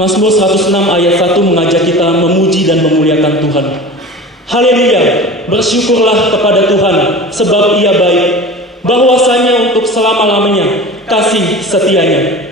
Mazmur 106 ayat 1 mengajak kita memuji dan memuliakan Tuhan. Haleluya, bersyukurlah kepada Tuhan sebab Ia baik, bahwasanya untuk selama-lamanya kasih setianya.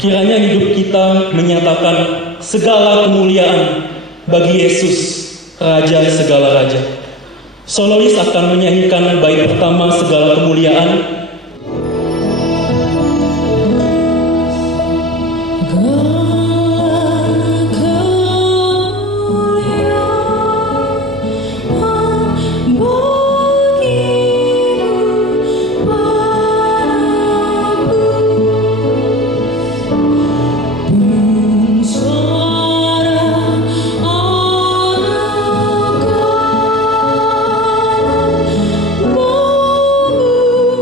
Kiranya hidup kita menyatakan segala kemuliaan bagi Yesus, Raja segala raja. Solois akan menyanyikan bait pertama segala kemuliaan.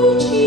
Muji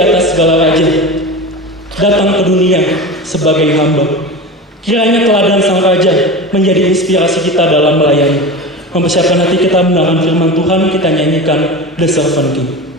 atas segala raja datang ke dunia sebagai hamba. Kiranya teladan Sang Raja menjadi inspirasi kita dalam melayani. Mempersiapkan hati kita mendengarkan firman Tuhan, kita nyanyikan The Servant King.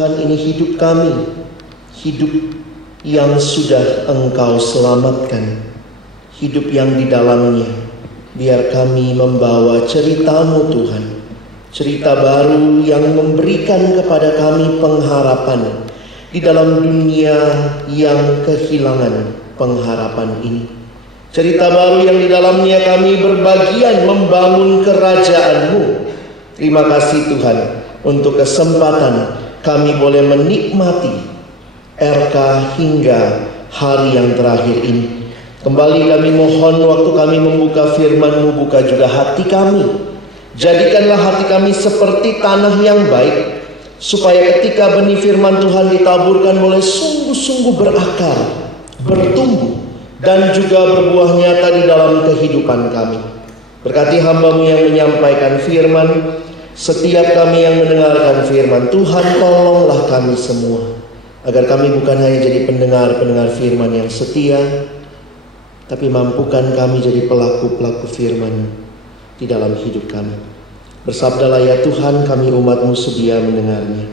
Tuhan, ini hidup kami, hidup yang sudah Engkau selamatkan, hidup yang di dalamnya biar kami membawa cerita-Mu Tuhan, cerita baru yang memberikan kepada kami pengharapan di dalam dunia yang kehilangan pengharapan ini. Cerita baru yang di dalamnya kami berbagian membangun kerajaan-Mu. Terima kasih Tuhan untuk kesempatan kami boleh menikmati RK hingga hari yang terakhir ini. Kembali kami mohon waktu kami membuka firman-Mu, buka juga hati kami. Jadikanlah hati kami seperti tanah yang baik, supaya ketika benih firman Tuhan ditaburkan boleh sungguh-sungguh berakar, bertumbuh, dan juga berbuah nyata di dalam kehidupan kami. Berkati hamba-Mu yang menyampaikan firman, setiap kami yang mendengarkan firman Tuhan, tolonglah kami semua, agar kami bukan hanya jadi pendengar-pendengar firman yang setia, tapi mampukan kami jadi pelaku-pelaku firman di dalam hidup kami. Bersabdalah ya Tuhan, kami umat-Mu sedia mendengarnya.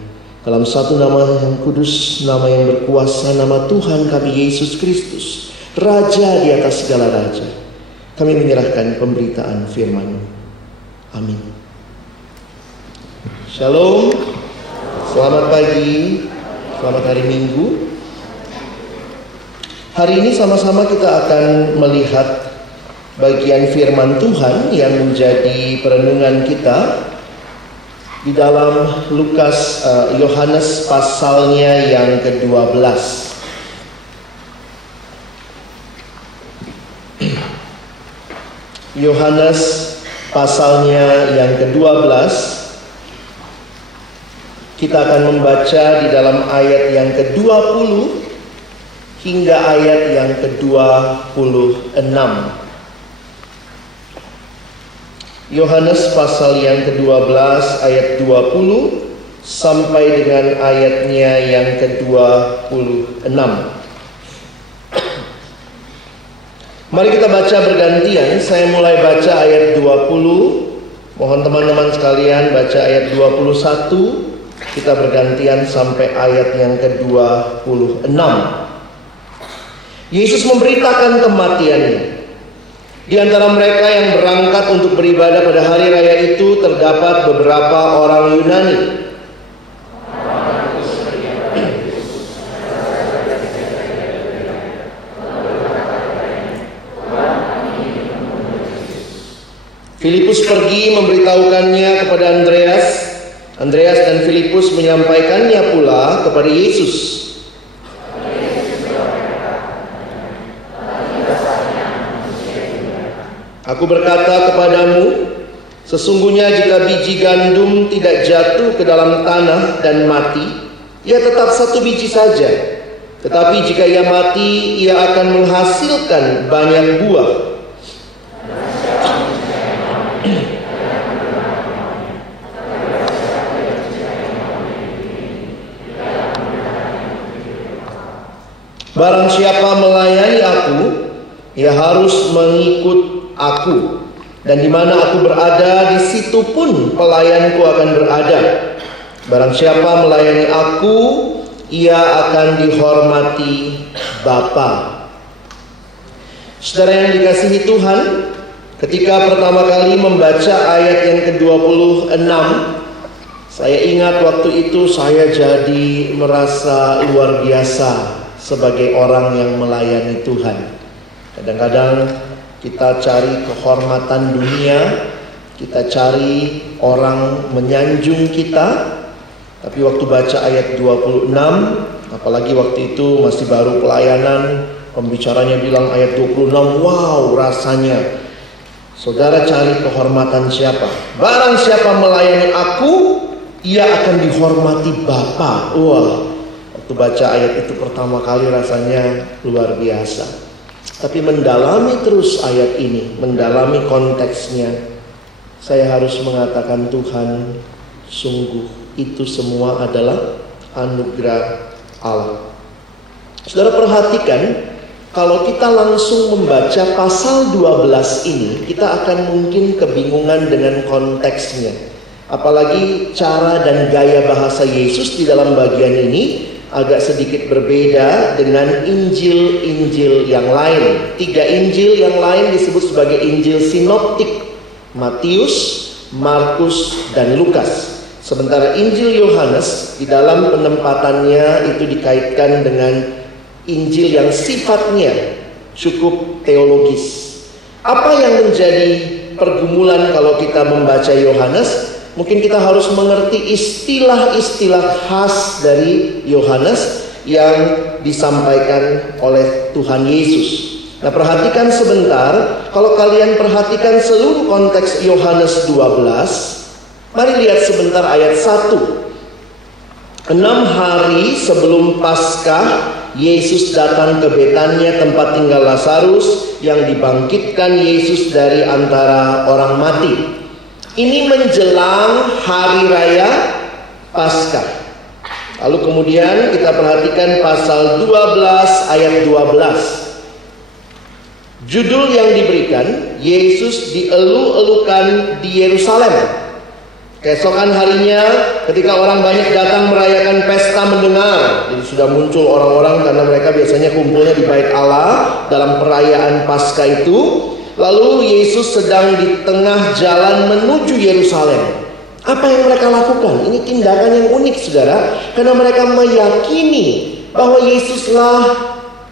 Dalam satu nama yang kudus, nama yang berkuasa, nama Tuhan kami Yesus Kristus, Raja di atas segala raja, kami menyerahkan pemberitaan firman-Mu. Amin. Shalom, selamat pagi, selamat hari Minggu. Hari ini sama-sama kita akan melihat bagian firman Tuhan yang menjadi perenungan kita di dalam Yohanes pasalnya yang ke-12. Yohanes pasalnya yang ke-12. Kita akan membaca di dalam ayat yang ke-20 hingga ayat yang ke-26. Yohanes pasal yang ke-12 ayat 20 sampai dengan ayatnya yang ke-26. Mari kita baca bergantian. Saya mulai baca ayat 20. Mohon teman-teman sekalian baca ayat 21. Kita bergantian sampai ayat yang ke-26. Yesus memberitakan kematiannya. Di antara mereka yang berangkat untuk beribadah pada hari raya itu terdapat beberapa orang Yunani. Filipus pergi memberitahukannya kepada Andreas. Andreas dan Filipus menyampaikannya pula kepada Yesus. Aku berkata kepadamu, sesungguhnya jika biji gandum tidak jatuh ke dalam tanah dan mati, ia tetap satu biji saja. Tetapi jika ia mati, ia akan menghasilkan banyak buah. Barang siapa melayani aku, ia harus mengikut aku, dan di mana aku berada, di situ pun pelayanku akan berada. Barang siapa melayani aku, ia akan dihormati Bapa. Saudara yang dikasihi Tuhan, ketika pertama kali membaca ayat yang ke-26, saya ingat waktu itu saya jadi merasa luar biasa sebagai orang yang melayani Tuhan. Kadang-kadang kita cari kehormatan dunia, kita cari orang menyanjung kita. Tapi waktu baca ayat 26, apalagi waktu itu masih baru pelayanan, pembicaranya bilang ayat 26, wow rasanya. Saudara cari kehormatan siapa? Barang siapa melayani aku, ia akan dihormati Bapa. Wah, waktu baca ayat itu pertama kali rasanya luar biasa. Tapi mendalami terus ayat ini, mendalami konteksnya, saya harus mengatakan Tuhan, sungguh itu semua adalah anugerah Allah. Saudara perhatikan, kalau kita langsung membaca pasal 12 ini, kita akan mungkin kebingungan dengan konteksnya. Apalagi cara dan gaya bahasa Yesus di dalam bagian ini agak sedikit berbeda dengan Injil-Injil yang lain. 3 Injil yang lain disebut sebagai Injil sinoptik: Matius, Markus, dan Lukas. Sementara Injil Yohanes di dalam penempatannya itu dikaitkan dengan Injil yang sifatnya cukup teologis. Apa yang menjadi pergumulan kalau kita membaca Yohanes? Mungkin kita harus mengerti istilah-istilah khas dari Yohanes yang disampaikan oleh Tuhan Yesus. Nah, perhatikan sebentar. Kalau kalian perhatikan seluruh konteks Yohanes 12, mari lihat sebentar ayat 1. 6 hari sebelum Paskah, Yesus datang ke Betania, tempat tinggal Lazarus yang dibangkitkan Yesus dari antara orang mati. Ini menjelang hari raya Paskah. Lalu kemudian kita perhatikan pasal 12 ayat 12. Judul yang diberikan, Yesus dielu-elukan di Yerusalem. Keesokan harinya ketika orang banyak datang merayakan pesta mendengar. Jadi sudah muncul orang-orang karena mereka biasanya kumpulnya di Bait Allah dalam perayaan Paskah itu. Lalu Yesus sedang di tengah jalan menuju Yerusalem. Apa yang mereka lakukan? lakukan. Ini tindakan yang unik, saudara, karena mereka meyakini bahwa Yesuslah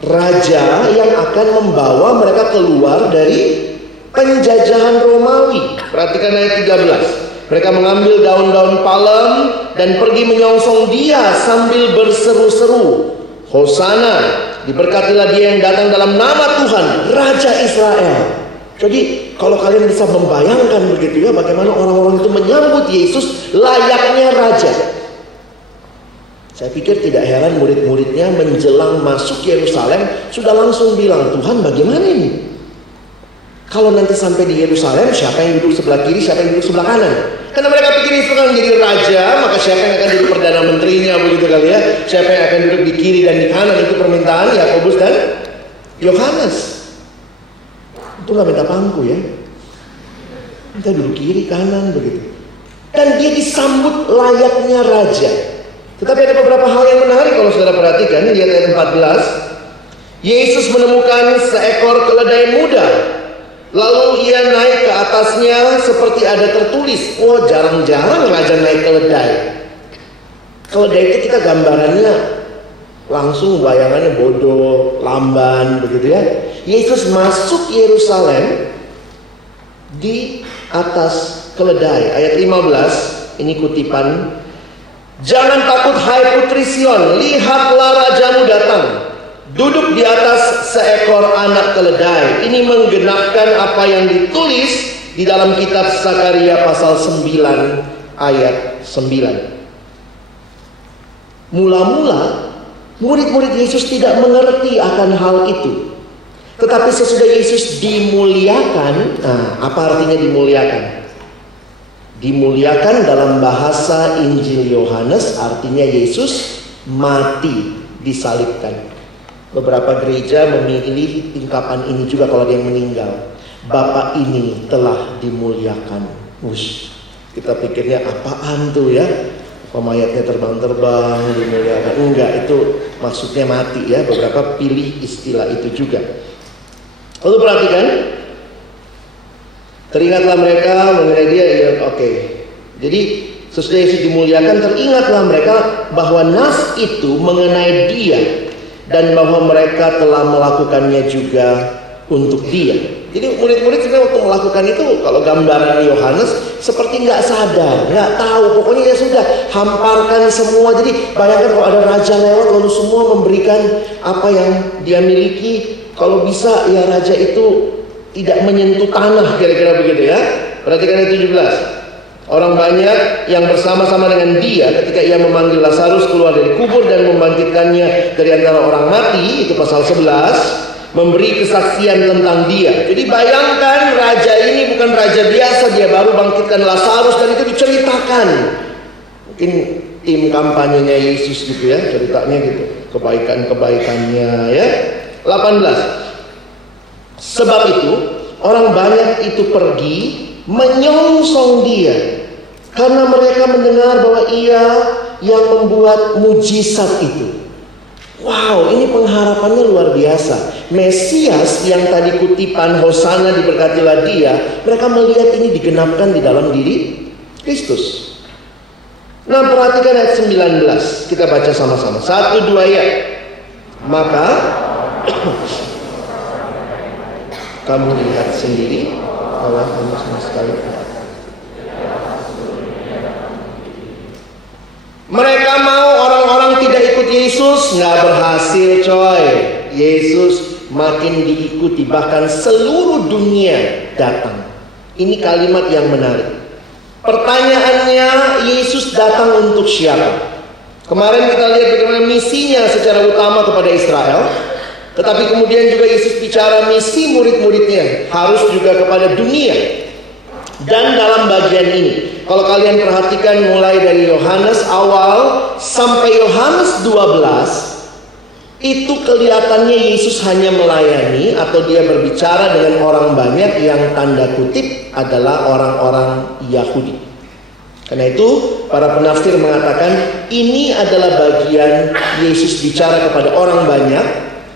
Raja yang akan membawa mereka keluar dari penjajahan Romawi. Perhatikan ayat 13. Mereka mengambil daun-daun palem dan pergi menyongsong Dia sambil berseru-seru, Hosana, diberkatilah Dia yang datang dalam nama Tuhan, Raja Israel. Jadi kalau kalian bisa membayangkan begitu ya, bagaimana orang-orang itu menyambut Yesus layaknya Raja. Saya pikir tidak heran murid-muridnya menjelang masuk Yerusalem sudah langsung bilang, Tuhan bagaimana ini? Kalau nanti sampai di Yerusalem, siapa yang duduk sebelah kiri, siapa yang duduk sebelah kanan? Karena mereka pikir Yesus akan jadi raja, maka siapa yang akan jadi perdana menterinya, begitu kali ya? Siapa yang akan duduk di kiri dan di kanan? Itu permintaan Yakobus dan Yohanes. Itu nggak minta pangku ya, minta duduk kiri kanan begitu. Dan dia disambut layaknya raja. Tetapi ada beberapa hal yang menarik kalau saudara perhatikan. Lihat ayat 14. Yesus menemukan seekor keledai muda. Lalu ia naik ke atasnya seperti ada tertulis. Wah, jarang-jarang raja naik keledai. Keledai itu kita gambarannya langsung bayangannya bodoh, lamban begitu ya. Yesus masuk Yerusalem di atas keledai. Ayat 15, ini kutipan. Jangan takut hai putri Sion, lihatlah rajamu datang, duduk di atas seekor anak keledai. Ini menggenapkan apa yang ditulis di dalam kitab Zakaria pasal 9 ayat 9. Mula-mula murid-murid Yesus tidak mengerti akan hal itu. Tetapi sesudah Yesus dimuliakan, nah apa artinya dimuliakan? Dimuliakan dalam bahasa Injil Yohanes artinya Yesus mati, disalibkan. Beberapa gereja memilih ungkapan ini juga kalau dia meninggal. Bapak ini telah dimuliakan. Wush, kita pikirnya apaan tuh ya? Mayatnya terbang-terbang, dimuliakan. Enggak, itu maksudnya mati ya. Beberapa pilih istilah itu juga. Lalu perhatikan, teringatlah mereka mengenai Dia. Ya, oke. Jadi sesudah Yesus dimuliakan, teringatlah mereka bahwa nas itu mengenai Dia dan bahwa mereka telah melakukannya juga untuk Dia. Jadi murid-murid sebenarnya waktu melakukan itu, kalau gambaran Yohanes seperti nggak sadar, nggak tahu. Pokoknya ya sudah, hamparkan semua. Jadi bayangkan kalau ada raja lewat lalu semua memberikan apa yang dia miliki. Kalau bisa ya raja itu tidak menyentuh tanah, kira-kira begitu ya. Perhatikan ayat 17. Orang banyak yang bersama-sama dengan Dia ketika Ia memanggil Lazarus keluar dari kubur dan membangkitkannya dari antara orang mati, itu pasal 11, memberi kesaksian tentang Dia. Jadi bayangkan raja ini bukan raja biasa, dia baru bangkitkan Lazarus dan itu diceritakan. Mungkin tim kampanyenya Yesus gitu ya, ceritanya gitu, kebaikan-kebaikannya ya. 18. Sebab itu orang banyak itu pergi menyongsong Dia karena mereka mendengar bahwa Ia yang membuat mujizat itu. Wow, ini pengharapannya luar biasa. Mesias yang tadi kutipan Hosana diberkatilah Dia, mereka melihat ini digenapkan di dalam diri Kristus. Nah, perhatikan ayat 19. Kita baca sama-sama. 1, 2 ya. Maka kamu lihat sendiri bahwa kamu sama sekali. Mereka mau orang-orang tidak ikut Yesus, nggak berhasil coy. Yesus makin diikuti, bahkan seluruh dunia datang. Ini kalimat yang menarik. Pertanyaannya, Yesus datang untuk siapa? Kemarin kita lihat bagaimana misinya secara utama kepada Israel. Tetapi kemudian juga Yesus bicara misi murid-muridnya harus juga kepada dunia. Dan dalam bagian ini, kalau kalian perhatikan mulai dari Yohanes awal sampai Yohanes 12, itu kelihatannya Yesus hanya melayani atau Dia berbicara dengan orang banyak yang tanda kutip adalah orang-orang Yahudi. Karena itu para penafsir mengatakan ini adalah bagian Yesus bicara kepada orang banyak,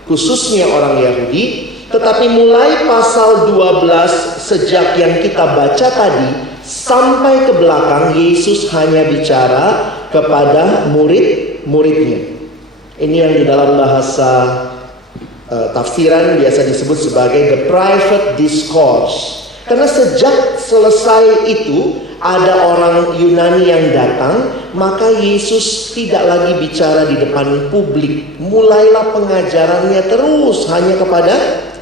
khususnya orang Yahudi. Tetapi mulai pasal 12 sejak yang kita baca tadi sampai ke belakang Yesus hanya bicara kepada murid-muridnya. Ini yang di dalam bahasa tafsiran biasa disebut sebagai the private discourse. Karena sejak selesai itu ada orang Yunani yang datang, maka Yesus tidak lagi bicara di depan publik. Mulailah pengajarannya terus hanya kepada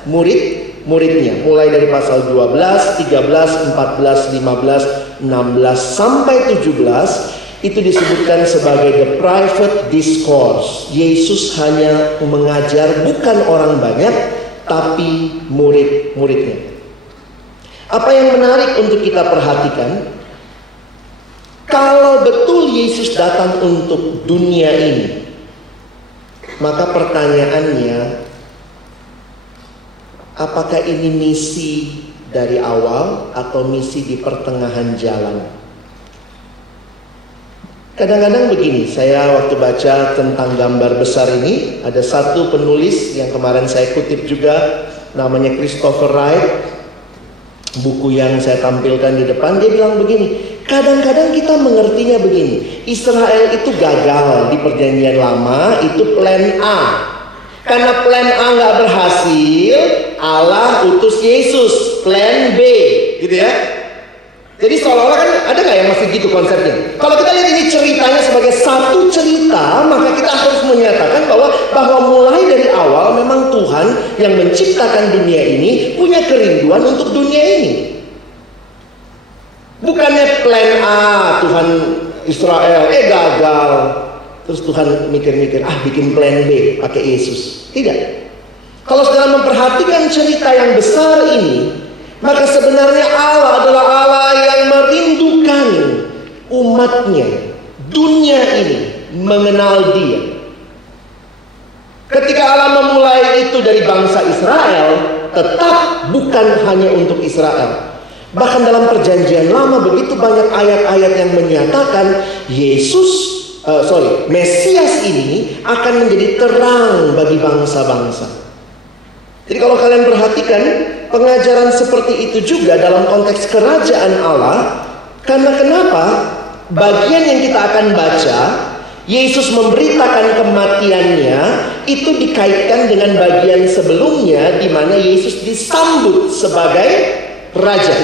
murid-muridnya. Mulai dari pasal 12, 13, 14, 15, 16 sampai 17 itu disebutkan sebagai the private discourse. Yesus hanya mengajar bukan orang banyak, tapi murid-muridnya. Apa yang menarik untuk kita perhatikan, kalau betul Yesus datang untuk dunia ini, maka pertanyaannya, apakah ini misi dari awal atau misi di pertengahan jalan? Kadang-kadang begini, saya waktu baca tentang gambar besar ini, ada satu penulis yang kemarin saya kutip juga, namanya Christopher Wright. Buku yang saya tampilkan di depan, dia bilang begini, kadang-kadang kita mengertinya begini, Israel itu gagal di perjanjian lama, itu plan A. Karena plan A nggak berhasil, Allah utus Yesus, plan B, gitu ya. Jadi seolah-olah kan ada nggak yang masih gitu konsepnya? Kalau kita lihat ini ceritanya sebagai satu cerita, maka kita harus menyatakan bahwa mulai dari awal memang Tuhan yang menciptakan dunia ini punya kerinduan untuk dunia ini. Bukannya plan A, Tuhan Israel gagal, terus Tuhan mikir-mikir, bikin plan B pakai Yesus. Tidak. Kalau saudara memperhatikan cerita yang besar ini, maka sebenarnya Allah adalah Allah yang merindukan umatnya, dunia ini mengenal Dia. Ketika Allah memulai itu dari bangsa Israel, tetap bukan hanya untuk Israel. Bahkan dalam perjanjian lama begitu banyak ayat-ayat yang menyatakan Mesias ini akan menjadi terang bagi bangsa-bangsa. Jadi kalau kalian perhatikan, pengajaran seperti itu juga dalam konteks kerajaan Allah. Karena kenapa? Bagian yang kita akan baca, Yesus memberitakan kematiannya, itu dikaitkan dengan bagian sebelumnya di mana Yesus disambut sebagai raja.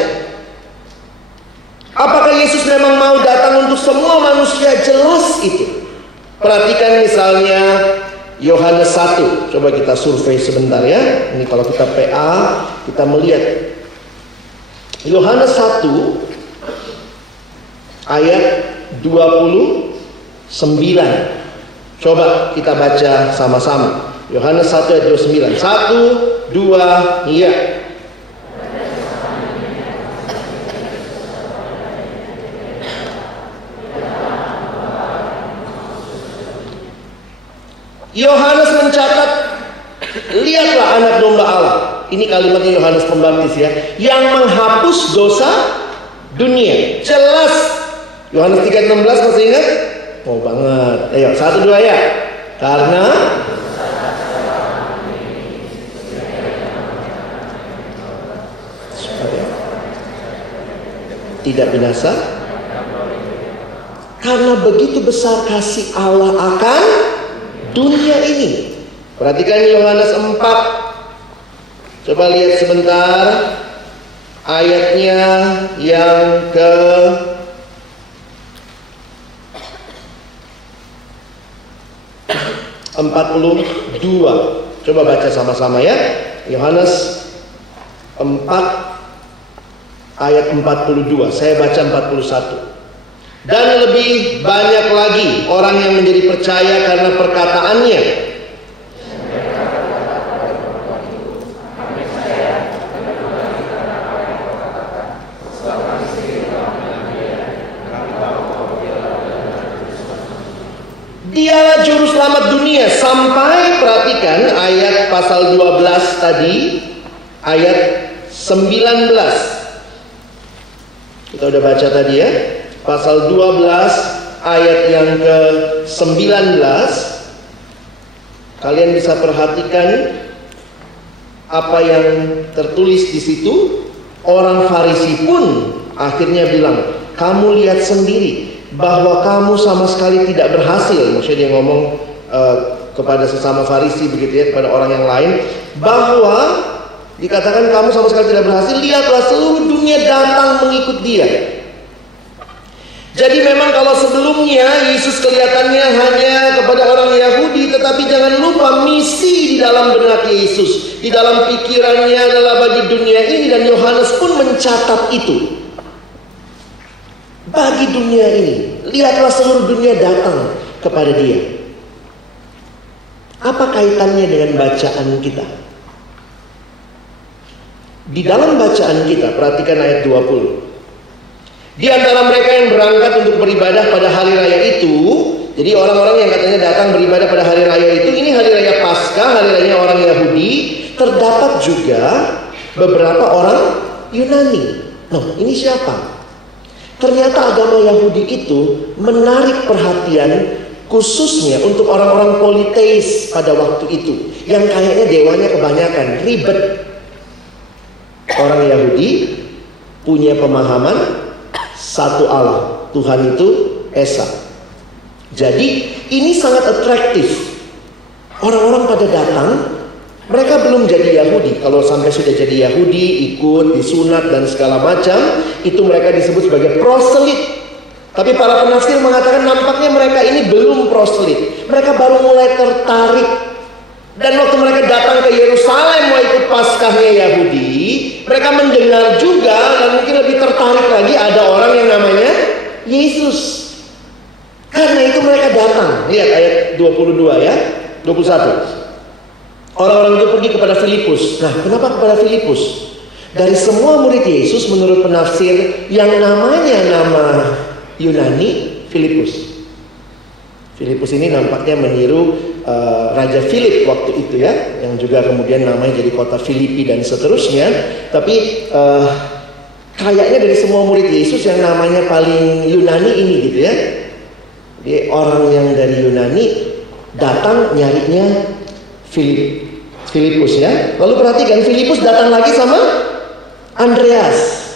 Apakah Yesus memang mau datang untuk semua manusia? Jelas itu. Perhatikan misalnya Yohanes 1. Coba kita survei sebentar ya. Ini kalau kita PA, kita melihat Yohanes 1 ayat 29. Coba kita baca sama-sama. Yohanes 1 ayat 29. 1, 2, iya. Yohanes mencatat, lihatlah anak domba Allah. Ini kalimatnya Yohanes Pembaptis ya, yang menghapus dosa dunia. Jelas. Yohanes 3:16 masih ingat? Oh banget. Ayo 1, 2 ya. Karena tidak binasa, karena begitu besar kasih Allah akan dunia ini. Perhatikan Yohanes 4. Coba lihat sebentar ayatnya yang ke 42. Coba baca sama-sama ya. Yohanes 4 ayat 42. Saya baca 41. Dan lebih banyak lagi orang yang menjadi percaya karena perkataannya. Dialah juru selamat dunia. Sampai perhatikan ayat pasal 12 tadi, ayat 19. Kita udah baca tadi ya. Pasal 12 ayat yang ke-19. Kalian bisa perhatikan apa yang tertulis di situ. Orang Farisi pun akhirnya bilang, kamu lihat sendiri bahwa kamu sama sekali tidak berhasil. Maksudnya dia ngomong kepada sesama Farisi begitu ya, kepada orang yang lain, bahwa dikatakan kamu sama sekali tidak berhasil. Lihatlah seluruh dunia datang mengikut dia. Jadi memang kalau sebelumnya Yesus kelihatannya hanya kepada orang Yahudi, tetapi jangan lupa misi di dalam benak Yesus, di dalam pikirannya adalah bagi dunia ini, dan Yohanes pun mencatat itu. Bagi dunia ini, lihatlah seluruh dunia datang kepada dia. Apa kaitannya dengan bacaan kita? Di dalam bacaan kita, perhatikan ayat 20. Di antara mereka yang berangkat untuk beribadah pada hari raya itu, jadi orang-orang yang katanya datang beribadah pada hari raya itu, ini hari raya Paskah, hari raya orang Yahudi, terdapat juga beberapa orang Yunani. Nah, ini siapa? Ternyata agama Yahudi itu menarik perhatian khususnya untuk orang-orang politeis pada waktu itu, yang kayaknya dewanya kebanyakan, ribet. Orang Yahudi punya pemahaman satu Allah, Tuhan itu Esa. Jadi ini sangat atraktif. Orang-orang pada datang, mereka belum jadi Yahudi. Kalau sampai sudah jadi Yahudi, ikut disunat dan segala macam, itu mereka disebut sebagai proselit. Tapi para penafsir mengatakan nampaknya mereka ini belum proselit. Mereka baru mulai tertarik. Dan waktu mereka datang ke Yerusalem mau ikut Paskahnya Yahudi, mereka mendengar juga dan mungkin lebih tertarik lagi ada orang yang namanya Yesus. Karena itu mereka datang. Lihat ayat 22 ya, 21. Orang-orang itu pergi kepada Filipus. Nah, kenapa kepada Filipus? Dari semua murid Yesus menurut penafsir yang namanya nama Yunani, Filipus. Filipus ini nampaknya meniru Raja Philip waktu itu ya, yang juga kemudian namanya jadi kota Filipi dan seterusnya. Tapi kayaknya dari semua murid Yesus yang namanya paling Yunani ini gitu ya. Jadi orang yang dari Yunani datang nyarinya Filipus ya. Lalu perhatikan, Filipus datang lagi sama Andreas.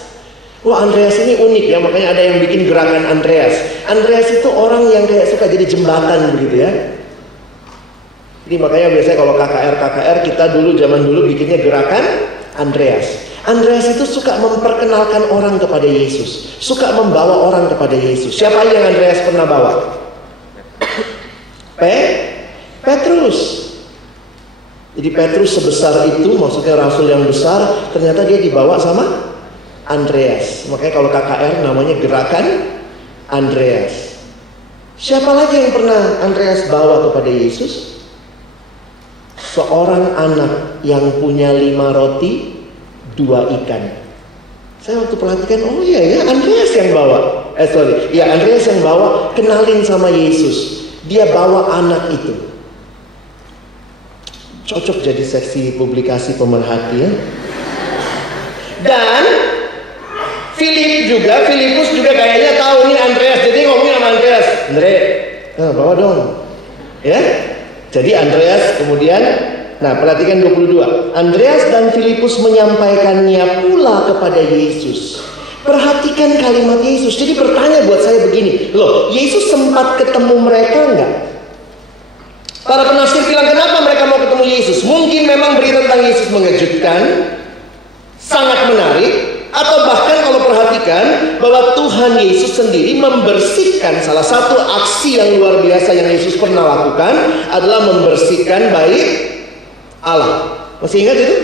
Wah, Andreas ini unik ya, makanya ada yang bikin gerakan Andreas. Andreas itu orang yang kayak suka jadi jembatan begitu ya. Jadi makanya biasanya kalau KKR kita zaman dulu bikinnya gerakan Andreas. Andreas itu suka memperkenalkan orang kepada Yesus, suka membawa orang kepada Yesus. Siapa yang Andreas pernah bawa? Petrus. Jadi Petrus sebesar itu, maksudnya rasul yang besar, ternyata dia dibawa sama Andreas. Makanya kalau KKR namanya gerakan Andreas. Siapa lagi yang pernah Andreas bawa kepada Yesus? Seorang anak yang punya 5 roti 2 ikan. Saya waktu perhatikan, oh iya ya, Andreas yang bawa. Andreas yang bawa, kenalin sama Yesus. Dia bawa anak itu. Cocok jadi seksi publikasi pemerhati ya. Dan Filipus juga kayaknya tahu nih Andreas. Jadi ngomongin sama Andreas, bawa dong. Ya. Jadi Andreas kemudian, nah perhatikan 22. Andreas dan Filipus menyampaikannya pula kepada Yesus. Perhatikan kalimat Yesus. Jadi bertanya buat saya begini, loh, Yesus sempat ketemu mereka enggak? Para penafsir bilang, kenapa mereka mau ketemu Yesus? Mungkin memang berita tentang Yesus mengejutkan, sangat menarik, atau bahkan kalau perhatikan bahwa Tuhan Yesus sendiri membersihkan. Salah satu aksi yang luar biasa yang Yesus pernah lakukan adalah membersihkan bait Allah. Masih ingat itu?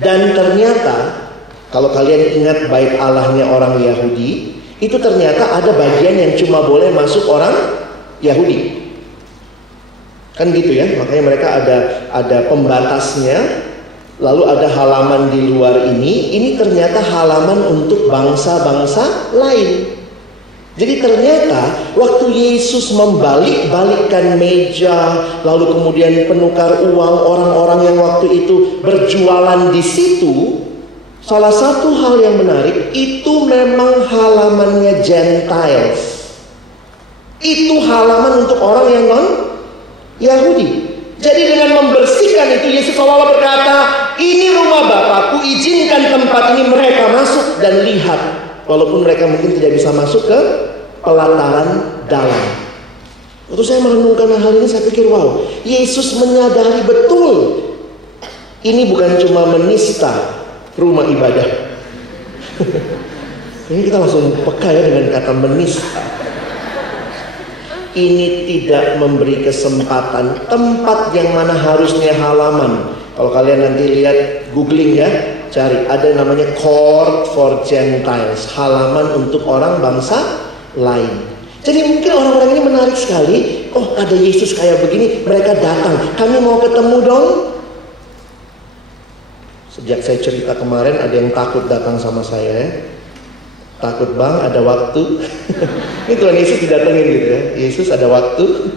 Dan ternyata kalau kalian ingat bait Allahnya orang Yahudi, itu ternyata ada bagian yang cuma boleh masuk orang Yahudi. Kan gitu ya, makanya mereka ada pembatasnya. Lalu ada halaman di luar ini ternyata halaman untuk bangsa-bangsa lain. Jadi ternyata waktu Yesus membalik-balikkan meja, lalu kemudian penukar uang orang-orang yang waktu itu berjualan di situ, salah satu hal yang menarik, itu memang halamannya Gentiles. Itu halaman untuk orang yang non-Yahudi. Jadi dengan membersihkan itu, Yesus seolah berkata, ini rumah Bapakku, izinkan tempat ini mereka masuk dan lihat. Walaupun mereka mungkin tidak bisa masuk ke pelataran dalam. Waktu saya merenungkan hal ini, saya pikir, wow, Yesus menyadari betul ini bukan cuma menista rumah ibadah. Ini kita langsung peka ya dengan kata menista. Ini tidak memberi kesempatan tempat yang mana harusnya halaman. Kalau kalian nanti lihat, googling ya, cari, ada yang namanya court for Gentiles, halaman untuk orang bangsa lain. Jadi mungkin orang-orang ini menarik sekali. Oh, ada Yesus kayak begini, mereka datang, kami mau ketemu dong. Sejak saya cerita kemarin, ada yang takut datang sama saya ya. Takut bang, ada waktu. Ini Tuhan Yesus didatengin gitu ya. Yesus ada waktu.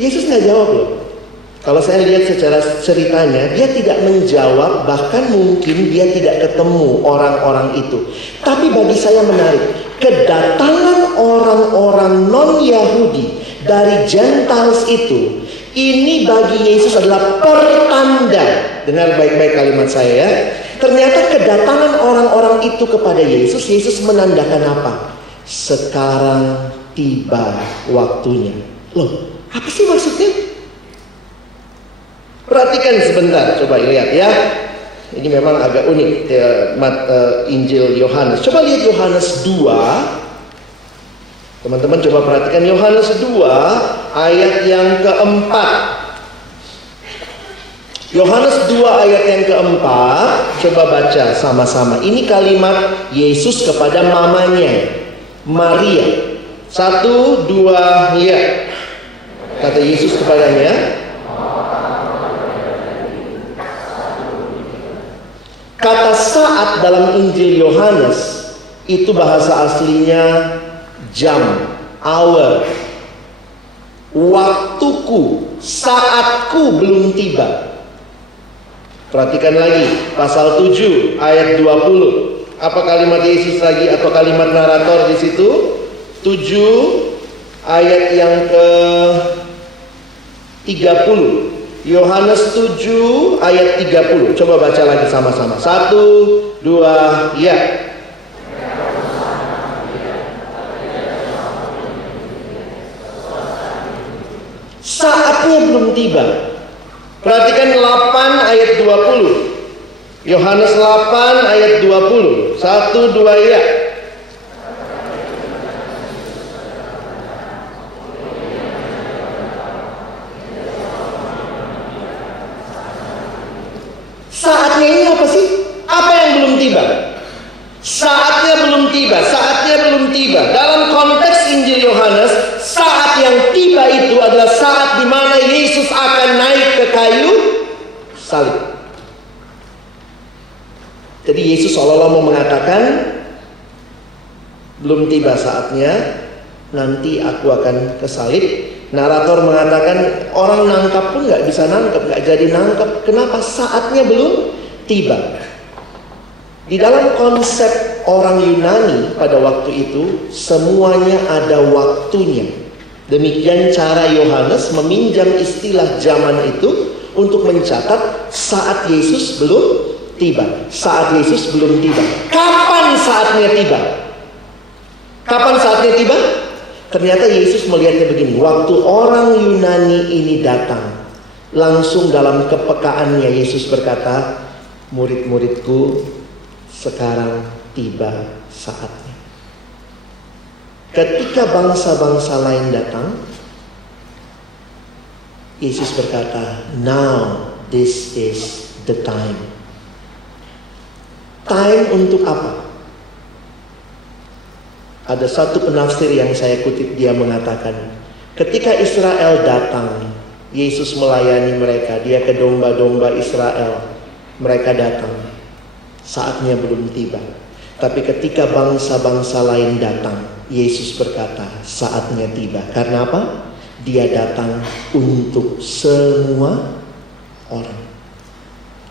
Yesus nggak jawab loh. Kalau saya lihat secara ceritanya, dia tidak menjawab, bahkan mungkin dia tidak ketemu orang-orang itu. Tapi bagi saya menarik, kedatangan orang-orang non-Yahudi dari Gentiles itu, ini bagi Yesus adalah pertanda. Dengar baik-baik kalimat saya ya. Ternyata kedatangan orang-orang itu kepada Yesus, Yesus menandakan apa? Sekarang tiba waktunya. Loh, apa sih maksudnya? Perhatikan sebentar, coba lihat ya. Ini memang agak unik Injil Yohanes. Coba lihat Yohanes 2. Teman-teman coba perhatikan Yohanes 2 ayat yang keempat. Yohanes 2 ayat yang keempat, coba baca sama-sama. Ini kalimat Yesus kepada mamanya, Maria. 1, 2, ya. Kata Yesus kepadanya. Kata saat dalam Injil Yohanes itu bahasa aslinya jam, hour. Waktuku, saatku belum tiba. Perhatikan lagi pasal 7 ayat 20. Apa kalimat Yesus lagi atau kalimat narator di situ? 7 ayat yang ke 30. Yohanes 7 ayat 30. Coba baca lagi sama-sama. 1, 2, ya. Saatnya belum tiba. Perhatikan 8 ayat 20. Yohanes 8 ayat 20. 1, 2, ya. Saatnya ini apa sih? Apa yang belum tiba? Saatnya belum tiba, saatnya belum tiba. Dalam konteks Injil Yohanes, saat yang tiba itu adalah saat di mana Yesus akan naik ke kayu salib. Jadi Yesus seolah-olah mau mengatakan, belum tiba saatnya, nanti aku akan ke salib. Narator mengatakan orang nangkap pun nggak bisa nangkap, nggak jadi nangkap. Kenapa? Saatnya belum tiba. Di dalam konsep orang Yunani pada waktu itu, semuanya ada waktunya. Demikian cara Yohanes meminjam istilah zaman itu untuk mencatat saat Yesus belum tiba. Saat Yesus belum tiba. Kapan saatnya tiba? Kapan saatnya tiba? Ternyata Yesus melihatnya begini. Waktu orang Yunani ini datang, langsung dalam kepekaannya Yesus berkata, murid-muridku, sekarang tiba saatnya. Ketika bangsa-bangsa lain datang, Yesus berkata, now this is the time. Time untuk apa? Ada satu penafsir yang saya kutip, dia mengatakan, ketika Israel datang, Yesus melayani mereka, dia ke domba-domba Israel, mereka datang, saatnya belum tiba. Tapi ketika bangsa-bangsa lain datang, Yesus berkata, saatnya tiba. Karena apa? Dia datang untuk semua orang.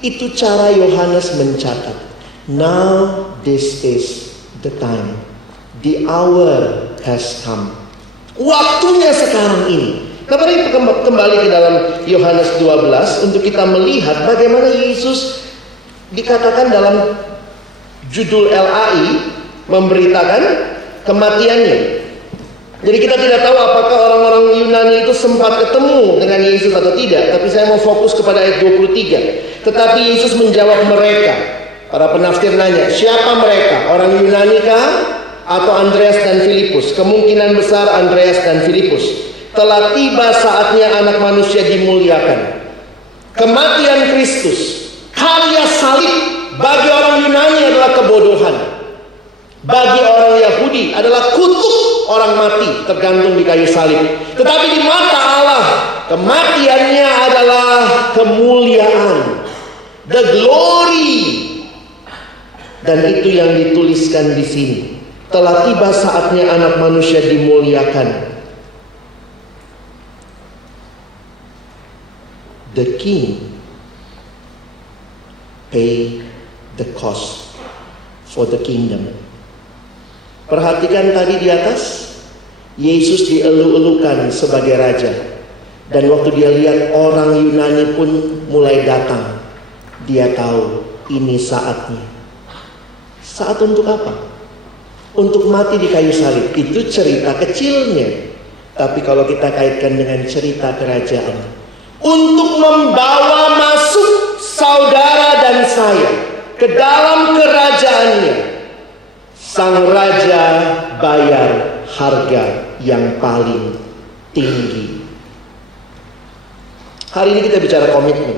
Itu cara Yohanes mencatat. Now this is the time. The hour has come. Waktunya sekarang ini. Nah, mari kembali ke dalam Yohanes 12 untuk kita melihat bagaimana Yesus dikatakan dalam judul LAI memberitakan kematiannya. Jadi kita tidak tahu apakah orang-orang Yunani itu sempat ketemu dengan Yesus atau tidak. Tapi saya mau fokus kepada ayat 23. Tetapi Yesus menjawab mereka. Para penafsir nanya, siapa mereka? Orang Yunani kah? Atau Andreas dan Filipus? Kemungkinan besar Andreas dan Filipus. Telah tiba saatnya anak manusia dimuliakan. Kematian Kristus, karya salib, bagi orang Yunani adalah kebodohan. Bagi orang Yahudi adalah kutuk orang mati tergantung di kayu salib. Tetapi di mata Allah, kematiannya adalah kemuliaan, the glory. Dan itu yang dituliskan di sini. Telah tiba saatnya anak manusia dimuliakan. The king pay the cost for the kingdom. Perhatikan tadi di atas, Yesus dielu-elukan sebagai raja. Dan waktu dia lihat orang Yunani pun mulai datang, dia tahu ini saatnya. Saat untuk apa? Untuk mati di kayu salib. Itu cerita kecilnya. Tapi kalau kita kaitkan dengan cerita kerajaan, untuk membawa masuk saudara dan saya ke dalam kerajaannya, sang raja bayar harga yang paling tinggi. Hari ini kita bicara komitmen.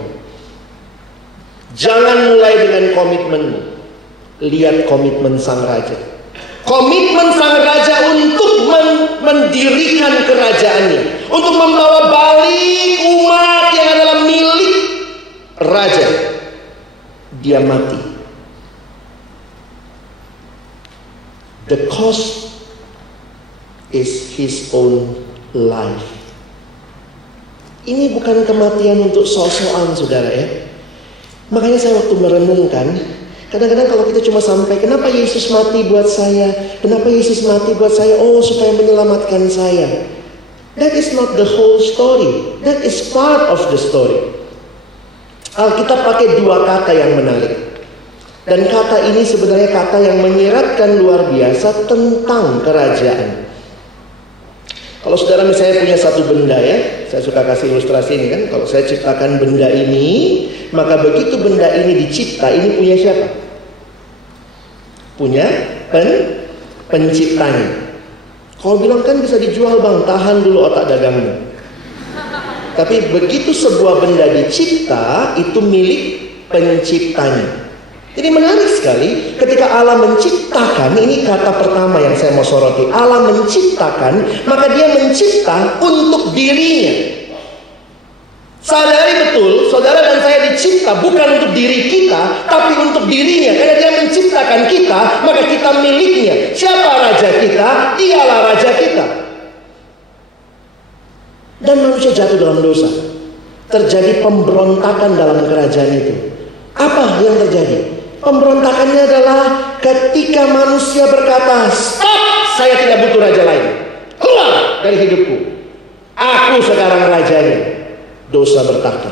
Jangan mulai dengan komitmenmu. Lihat komitmen sang raja. Komitmen sang raja untuk mendirikan kerajaannya, untuk membawa balik umat yang adalah milik raja. Dia mati. The cost is his own life. Ini bukan kematian untuk sok-sokan, saudara ya. Makanya saya waktu merenungkan, kadang-kadang kalau kita cuma sampai, kenapa Yesus mati buat saya? Kenapa Yesus mati buat saya? Oh, supaya menyelamatkan saya. That is not the whole story. That is part of the story. Alkitab pakai dua kata yang menarik. Dan kata ini sebenarnya kata yang menyiratkan luar biasa tentang kerajaan. Kalau saudara misalnya punya satu benda ya, saya suka kasih ilustrasi ini kan. Kalau saya ciptakan benda ini, maka begitu benda ini dicipta, ini punya siapa? Punya penciptanya. Kalau bilang kan bisa dijual bang, tahan dulu otak dagangmu. Tapi begitu sebuah benda dicipta, itu milik penciptanya. Jadi menarik sekali ketika Allah menciptakan, ini kata pertama yang saya mau soroti. Allah menciptakan, maka dia mencipta untuk dirinya. Sadari betul, saudara dan saya dicipta bukan untuk diri kita, tapi untuk dirinya. Karena dia menciptakan kita, maka kita miliknya. Siapa raja kita? Dialah raja kita. Dan manusia jatuh dalam dosa. Terjadi pemberontakan dalam kerajaan itu. Apa yang terjadi? Pemberontakannya adalah ketika manusia berkata, stop, saya tidak butuh raja lain. Keluar dari hidupku. Aku sekarang rajanya. Dosa bertakhta.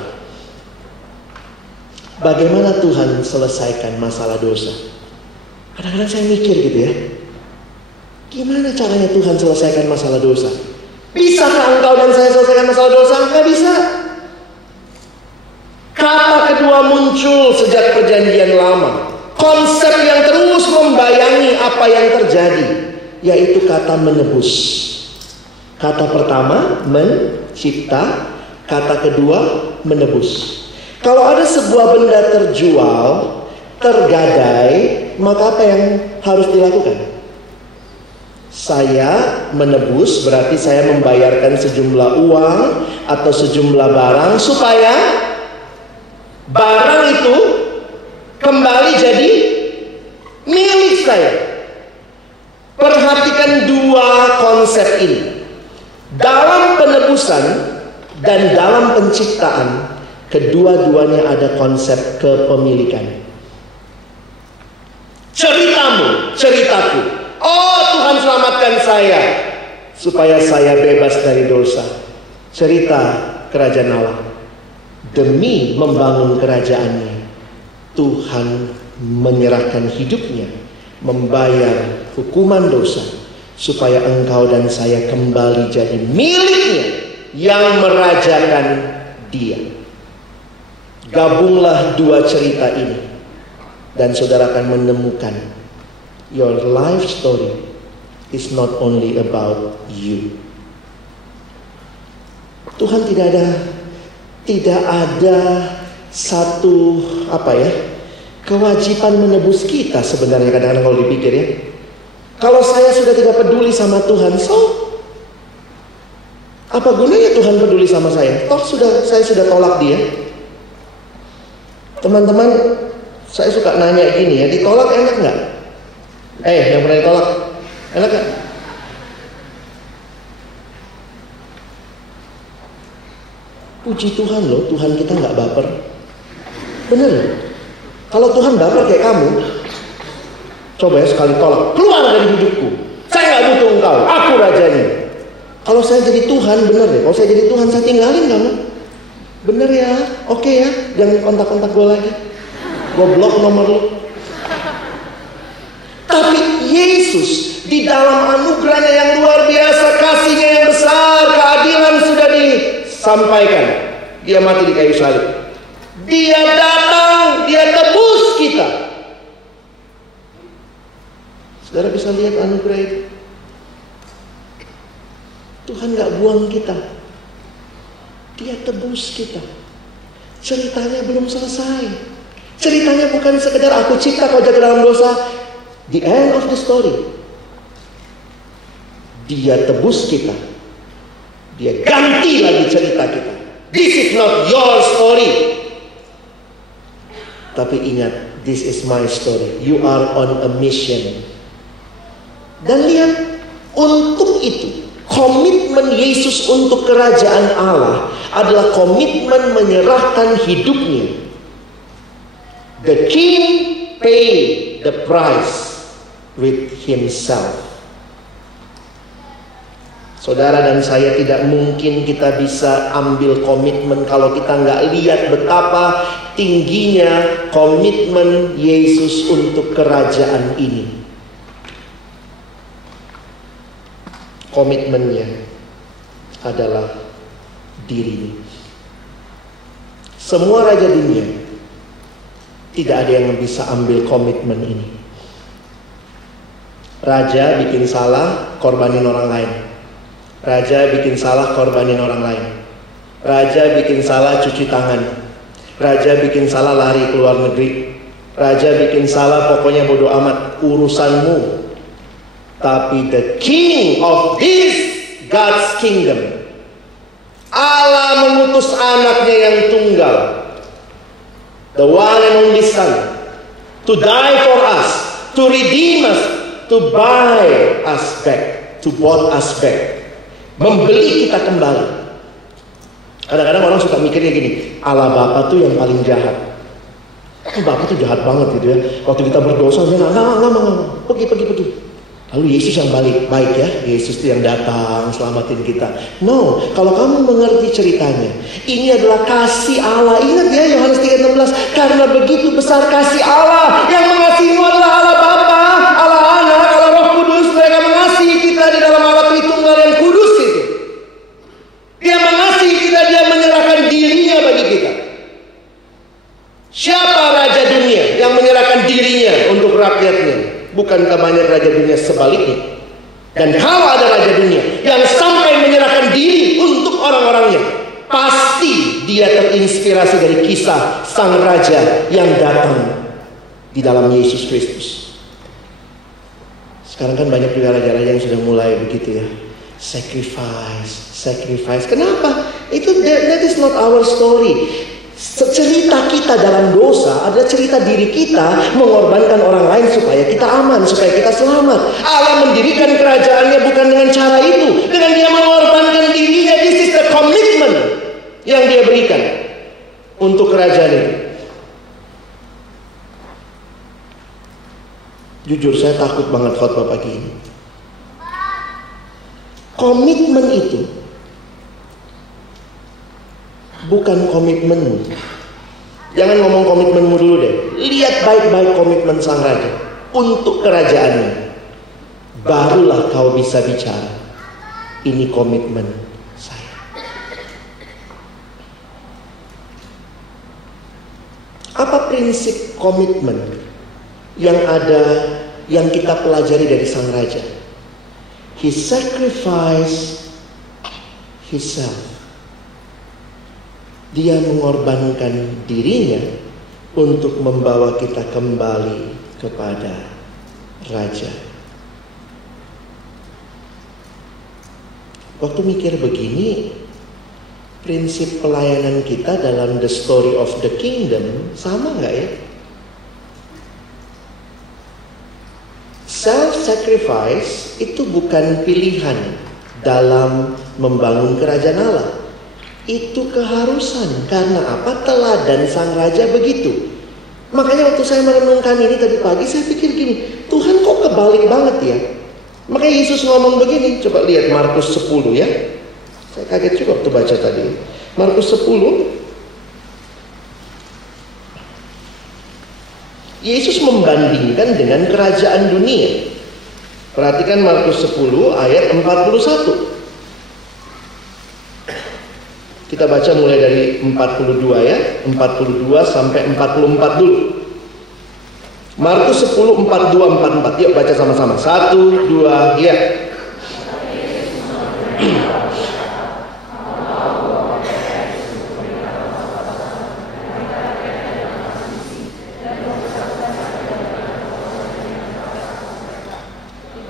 Bagaimana Tuhan selesaikan masalah dosa? Kadang-kadang saya mikir gitu ya. Gimana caranya Tuhan selesaikan masalah dosa? Bisakah engkau dan saya selesaikan masalah dosa? Nggak bisa. Kata kedua muncul sejak perjanjian lama. Konsep yang terus membayangi apa yang terjadi, yaitu kata menebus. Kata pertama mencipta, kata kedua menebus. Kalau ada sebuah benda terjual, tergadai, maka apa yang harus dilakukan? Saya menebus, berarti saya membayarkan sejumlah uang atau sejumlah barang supaya barang itu kembali jadi milik saya. Perhatikan dua konsep ini. Dalam penebusan dan dalam penciptaan, kedua-duanya ada konsep kepemilikan. Ceritamu, ceritaku. Oh, Tuhan selamatkan saya supaya saya bebas dari dosa. cerita kerajaan Allah. Demi membangun kerajaannya, Tuhan menyerahkan hidupnya, membayar hukuman dosa, supaya engkau dan saya kembali jadi miliknya yang merajakan Dia. Gabunglah dua cerita ini, dan saudara akan menemukan your life story is not only about you. Tuhan tidak ada satu kewajiban menebus kita sebenarnya. Kadang-kadang kalau dipikir ya, kalau saya sudah tidak peduli sama Tuhan, apa gunanya Tuhan peduli sama saya? Saya sudah tolak Dia. Teman-teman, saya suka nanya gini ya, ditolak enak nggak? Yang pernah ditolak, enak nggak? Puji Tuhan loh, Tuhan kita nggak baper. Bener loh. Kalau Tuhan baper kayak kamu, coba ya sekali tolak, keluar dari hidupku. Saya nggak butuh engkau, aku rajanya. Kalau saya jadi Tuhan, bener deh. Kalau saya jadi Tuhan, saya tinggalin kamu. Bener ya, oke ya, jangan kontak-kontak gue lagi. Gue blok nomor lu. Tapi Yesus di dalam anugerahnya yang luar biasa, kasihnya yang besar, keadilan sudah disampaikan. Dia mati di kayu salib. Dia datang, Dia tebus kita. Saudara bisa lihat anugerah itu. Tuhan gak buang kita, Dia tebus kita. Ceritanya belum selesai. Ceritanya bukan sekedar aku cipta kau jatuh dalam dosa. The end of the story. Dia tebus kita. Dia ganti lagi cerita kita. This is not your story. Tapi ingat, this is my story. You are on a mission. Dan lihat, untuk itu komitmen Yesus untuk kerajaan Allah adalah komitmen menyerahkan hidupnya. The King paid the price with Himself. Saudara dan saya tidak mungkin kita bisa ambil komitmen kalau kita nggak lihat betapa tingginya komitmen Yesus untuk kerajaan ini. Komitmennya adalah dirinya. Semua raja dunia tidak ada yang bisa ambil komitmen ini. Raja bikin salah, korbanin orang lain. Raja bikin salah, korbanin orang lain. Raja bikin salah, cuci tangan. Raja bikin salah, lari keluar negeri. Raja bikin salah, pokoknya bodo amat, urusanmu. Tapi the king of this God's kingdom, Allah mengutus anaknya yang tunggal, the one and only son, to die for us, to redeem us, to buy us back, to bought us back, membeli kita kembali. Kadang-kadang orang suka mikirnya gini, Allah Bapa tuh yang paling jahat. Bapa tuh jahat banget gitu ya. Waktu kita berdosa dia nggak, pergi. Lalu Yesus yang baik ya, Yesus itu yang datang selamatin kita. No, kalau kamu mengerti ceritanya, ini adalah kasih Allah. Ingat ya Yohanes 3:16, karena begitu besar kasih Allah, yang mengasihimu adalah Allah Bapa, Allah Anak, Allah Roh Kudus. Mereka mengasihi kita di dalam Allah Tritunggal yang kudus itu. Dia mengasihi kita, Dia menyerahkan dirinya bagi kita. Siapa raja dunia yang menyerahkan dirinya untuk rakyatnya? Bukankah banyak raja dunia sebaliknya? Dan kalau ada raja dunia yang sampai menyerahkan diri untuk orang-orangnya, pasti dia terinspirasi dari kisah sang raja yang datang di dalam Yesus Kristus. Sekarang kan banyak juga raja-raja yang sudah mulai begitu ya, sacrifice. Kenapa? That is not our story. Cerita kita dalam dosa adalah cerita diri kita mengorbankan orang lain supaya kita aman, supaya kita selamat. Allah mendirikan kerajaannya bukan dengan cara itu, dengan Dia mengorbankan dirinya. This is the commitment yang Dia berikan untuk kerajaan itu. Jujur saya takut banget khotbah pagi ini. Komitmen itu bukan komitmenmu. Jangan ngomong komitmenmu dulu deh. Lihat baik-baik komitmen sang raja untuk kerajaannya. Barulah kau bisa bicara, ini komitmen saya. Apa prinsip komitmen yang ada, yang kita pelajari dari sang raja? He sacrificed himself. Dia mengorbankan dirinya untuk membawa kita kembali kepada raja. Waktu mikir begini, prinsip pelayanan kita dalam The Story of the Kingdom sama nggak ya? Self-sacrifice itu bukan pilihan dalam membangun kerajaan Allah. Itu keharusan. Karena apa? Teladan sang raja begitu. Makanya waktu saya merenungkan ini tadi pagi, saya pikir gini, Tuhan kok kebalik banget ya? Makanya Yesus ngomong begini. Coba lihat Markus 10 ya. Saya kaget juga waktu baca tadi. Markus 10. Yesus membandingkan dengan kerajaan dunia. Perhatikan Markus 10 ayat 41. Kita baca mulai dari 42 ya. 42 sampai 44 dulu. Markus 10, 42, 44. Yuk baca sama-sama. 1, 2, ya.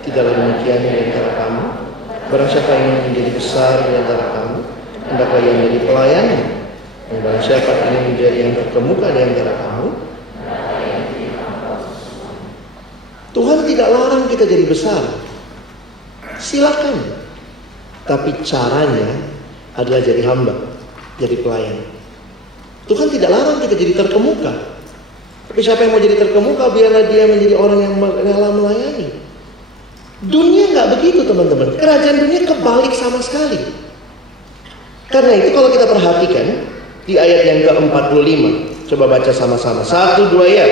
Tidaklah demikian di antara kamu. Barang siapa ingin menjadi besar di antara kamu, hendaklah ia menjadi pelayan. Dan barang siapa ingin menjadi yang terkemuka di antara kamu, Tuhan tidak larang kita jadi besar. Silakan. Tapi caranya adalah jadi hamba, jadi pelayan. Tuhan tidak larang kita jadi terkemuka. Tapi siapa yang mau jadi terkemuka, biarlah dia menjadi orang yang rela melayani. Dunia nggak begitu teman-teman. Kerajaan dunia kebalik sama sekali. Karena itu kalau kita perhatikan di ayat yang ke-45, coba baca sama-sama. 1, 2 ya.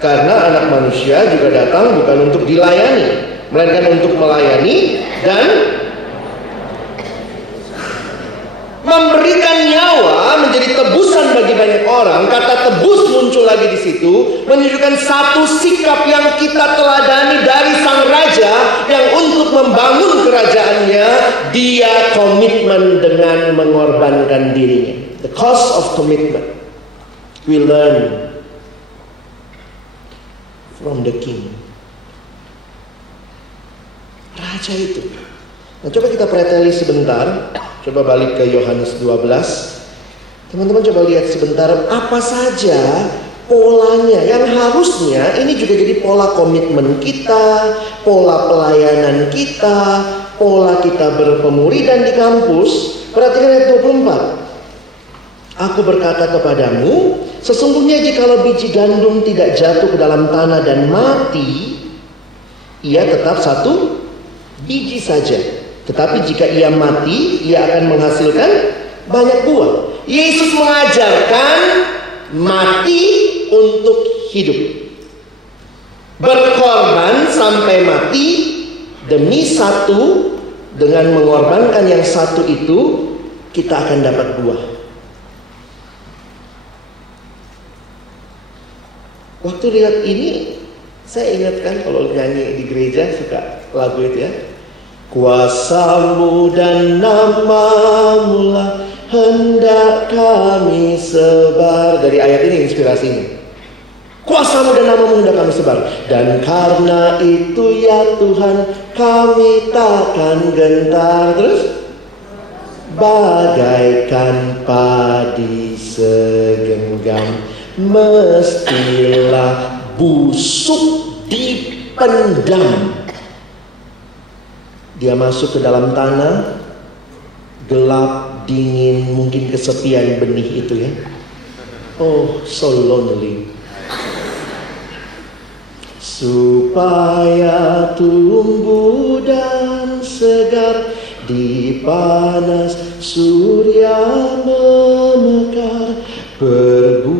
Karena anak manusia juga datang bukan untuk dilayani, melainkan untuk melayani dan memberikan nyawa menjadi tebusan bagi banyak orang. Kata tebus muncul lagi di situ, menunjukkan satu sikap yang kita teladani dari sang raja yang untuk membangun kerajaannya, dia komitmen dengan mengorbankan dirinya. The cost of commitment we learn from the king. Raja itu. Nah, coba kita preteli sebentar. Coba balik ke Yohanes 12. Teman-teman coba lihat sebentar apa saja polanya yang harusnya ini juga jadi pola komitmen kita, pola pelayanan kita, pola kita berpemuridan di kampus. Perhatikan ayat 24. Aku berkata kepadamu, sesungguhnya jikalau biji gandum tidak jatuh ke dalam tanah dan mati, ia tetap satu biji saja. Tetapi jika ia mati, ia akan menghasilkan banyak buah. Yesus mengajarkan mati untuk hidup. Berkorban sampai mati demi satu. Dengan mengorbankan yang satu itu, kita akan dapat buah. Waktu lihat ini, saya ingatkan kalau nyanyi di gereja suka lagu itu ya. Kuasa-Mu dan nama-Mu lah hendak kami sebar. Dari ayat ini inspirasinya. Kuasa-Mu dan nama-Mu hendak kami sebar. Dan karena itu ya Tuhan, kami takkan gentar. Terus bagaikan padi segenggam, mestilah busuk dipendam. Dia masuk ke dalam tanah, gelap, dingin, mungkin kesepian benih itu ya. Oh, so lonely. Supaya tumbuh dan segar di panas surya memekar, berbuahlah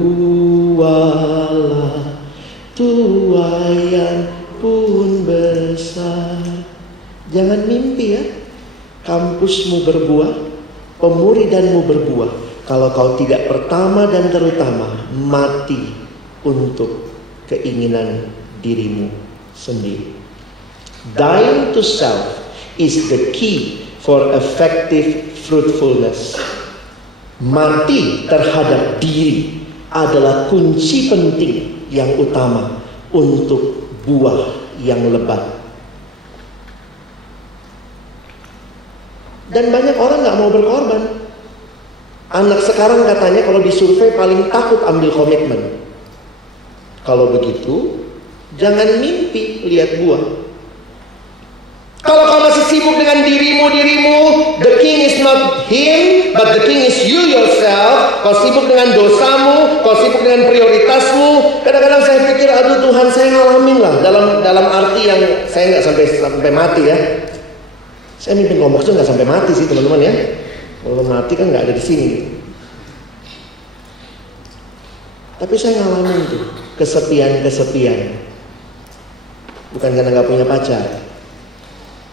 tuaian pun besar. Jangan mimpi ya, kampusmu berbuah, pemuridanmu berbuah, kalau kau tidak pertama dan terutama mati untuk keinginan dirimu sendiri. Dying to self is the key for effective fruitfulness. Mati terhadap diri adalah kunci penting yang utama untuk buah yang lebat. Dan banyak orang gak mau berkorban. Anak sekarang katanya kalau disurvei paling takut ambil komitmen. Kalau begitu, jangan mimpi lihat buah. Kalau kau masih sibuk dengan dirimu, the king is not him, but the king is you yourself. Kau sibuk dengan dosamu, kau sibuk dengan prioritasmu. Kadang-kadang saya pikir, aduh Tuhan, saya ngalamin lah dalam arti yang saya nggak sampai mati ya. Saya mimpin kelompok itu nggak sampai mati sih teman-teman ya. Kalau mati kan nggak ada di sini. Tapi saya ngalamin tuh kesepian. Bukan karena nggak punya pacar.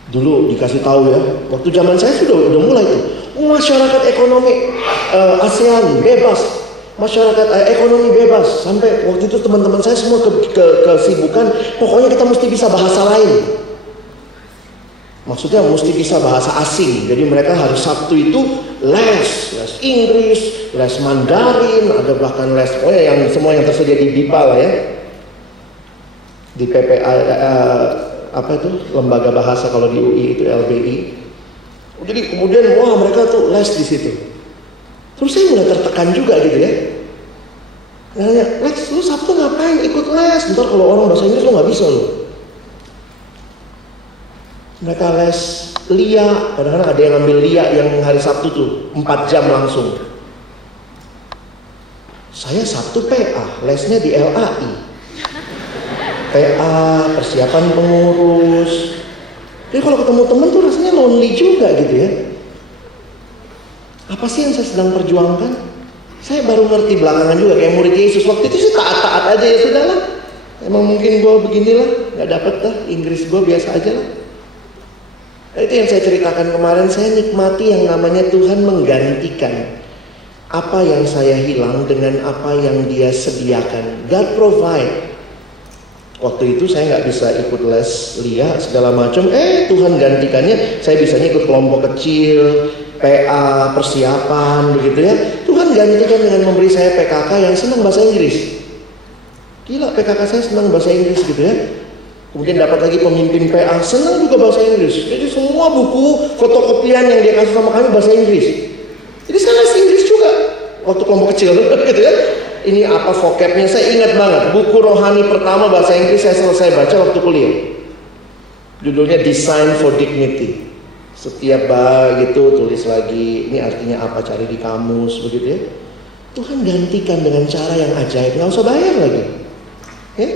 Dulu dikasih tahu ya, waktu zaman saya sudah mulai tuh, masyarakat ekonomi ASEAN bebas, masyarakat ekonomi bebas. Sampai waktu itu teman-teman saya semua kesibukan, pokoknya kita mesti bisa bahasa lain. Maksudnya mesti bisa bahasa asing. Jadi mereka harus Sabtu itu les Inggris, les Mandarin, ada bahkan les yang semua yang tersedia di BIPA lah ya, di PPA. Apa itu lembaga bahasa kalau di UI itu LBI. Jadi kemudian wah mereka tuh les di situ. Terus saya mulai tertekan juga gitu ya. Nanya, Lex, lu Sabtu ngapain ikut les? Ntar kalau orang bahasa Inggris lu nggak bisa lu. Mereka les LIA, kadang-kadang ada yang ngambil LIA yang hari Sabtu tuh 4 jam langsung. Saya Sabtu PA, lesnya di LAI. PA, persiapan pengurus. Jadi kalau ketemu teman tuh rasanya lonely juga gitu ya. Apa sih yang saya sedang perjuangkan? Saya baru ngerti belakangan juga kayak murid Yesus. Waktu itu sih taat-taat aja ya sudahlah. Emang mungkin gue beginilah, gak dapet dah Inggris gue biasa aja lah. Nah, itu yang saya ceritakan kemarin. Saya nikmati yang namanya Tuhan menggantikan apa yang saya hilang dengan apa yang Dia sediakan. God provide. Waktu itu saya nggak bisa ikut les LIA segala macam. Tuhan gantikannya saya bisanya ikut kelompok kecil, PA, persiapan begitu ya. Tuhan gantikan dengan memberi saya PKK yang senang bahasa Inggris. Gila, PKK saya senang bahasa Inggris gitu ya. Kemudian dapat lagi pemimpin PA senang juga bahasa Inggris. Jadi semua buku fotokopian yang dia kasih sama kami bahasa Inggris. Jadi saya les Inggris juga waktu kelompok kecil gitu ya. Ini apa vocabnya, saya ingat banget. Buku rohani pertama bahasa Inggris saya selesai baca waktu kuliah. Judulnya Design for Dignity. Setiap gitu tulis lagi, ini artinya apa, cari di kamus begitu ya. Tuhan gantikan dengan cara yang ajaib, nggak usah bayar lagi ya.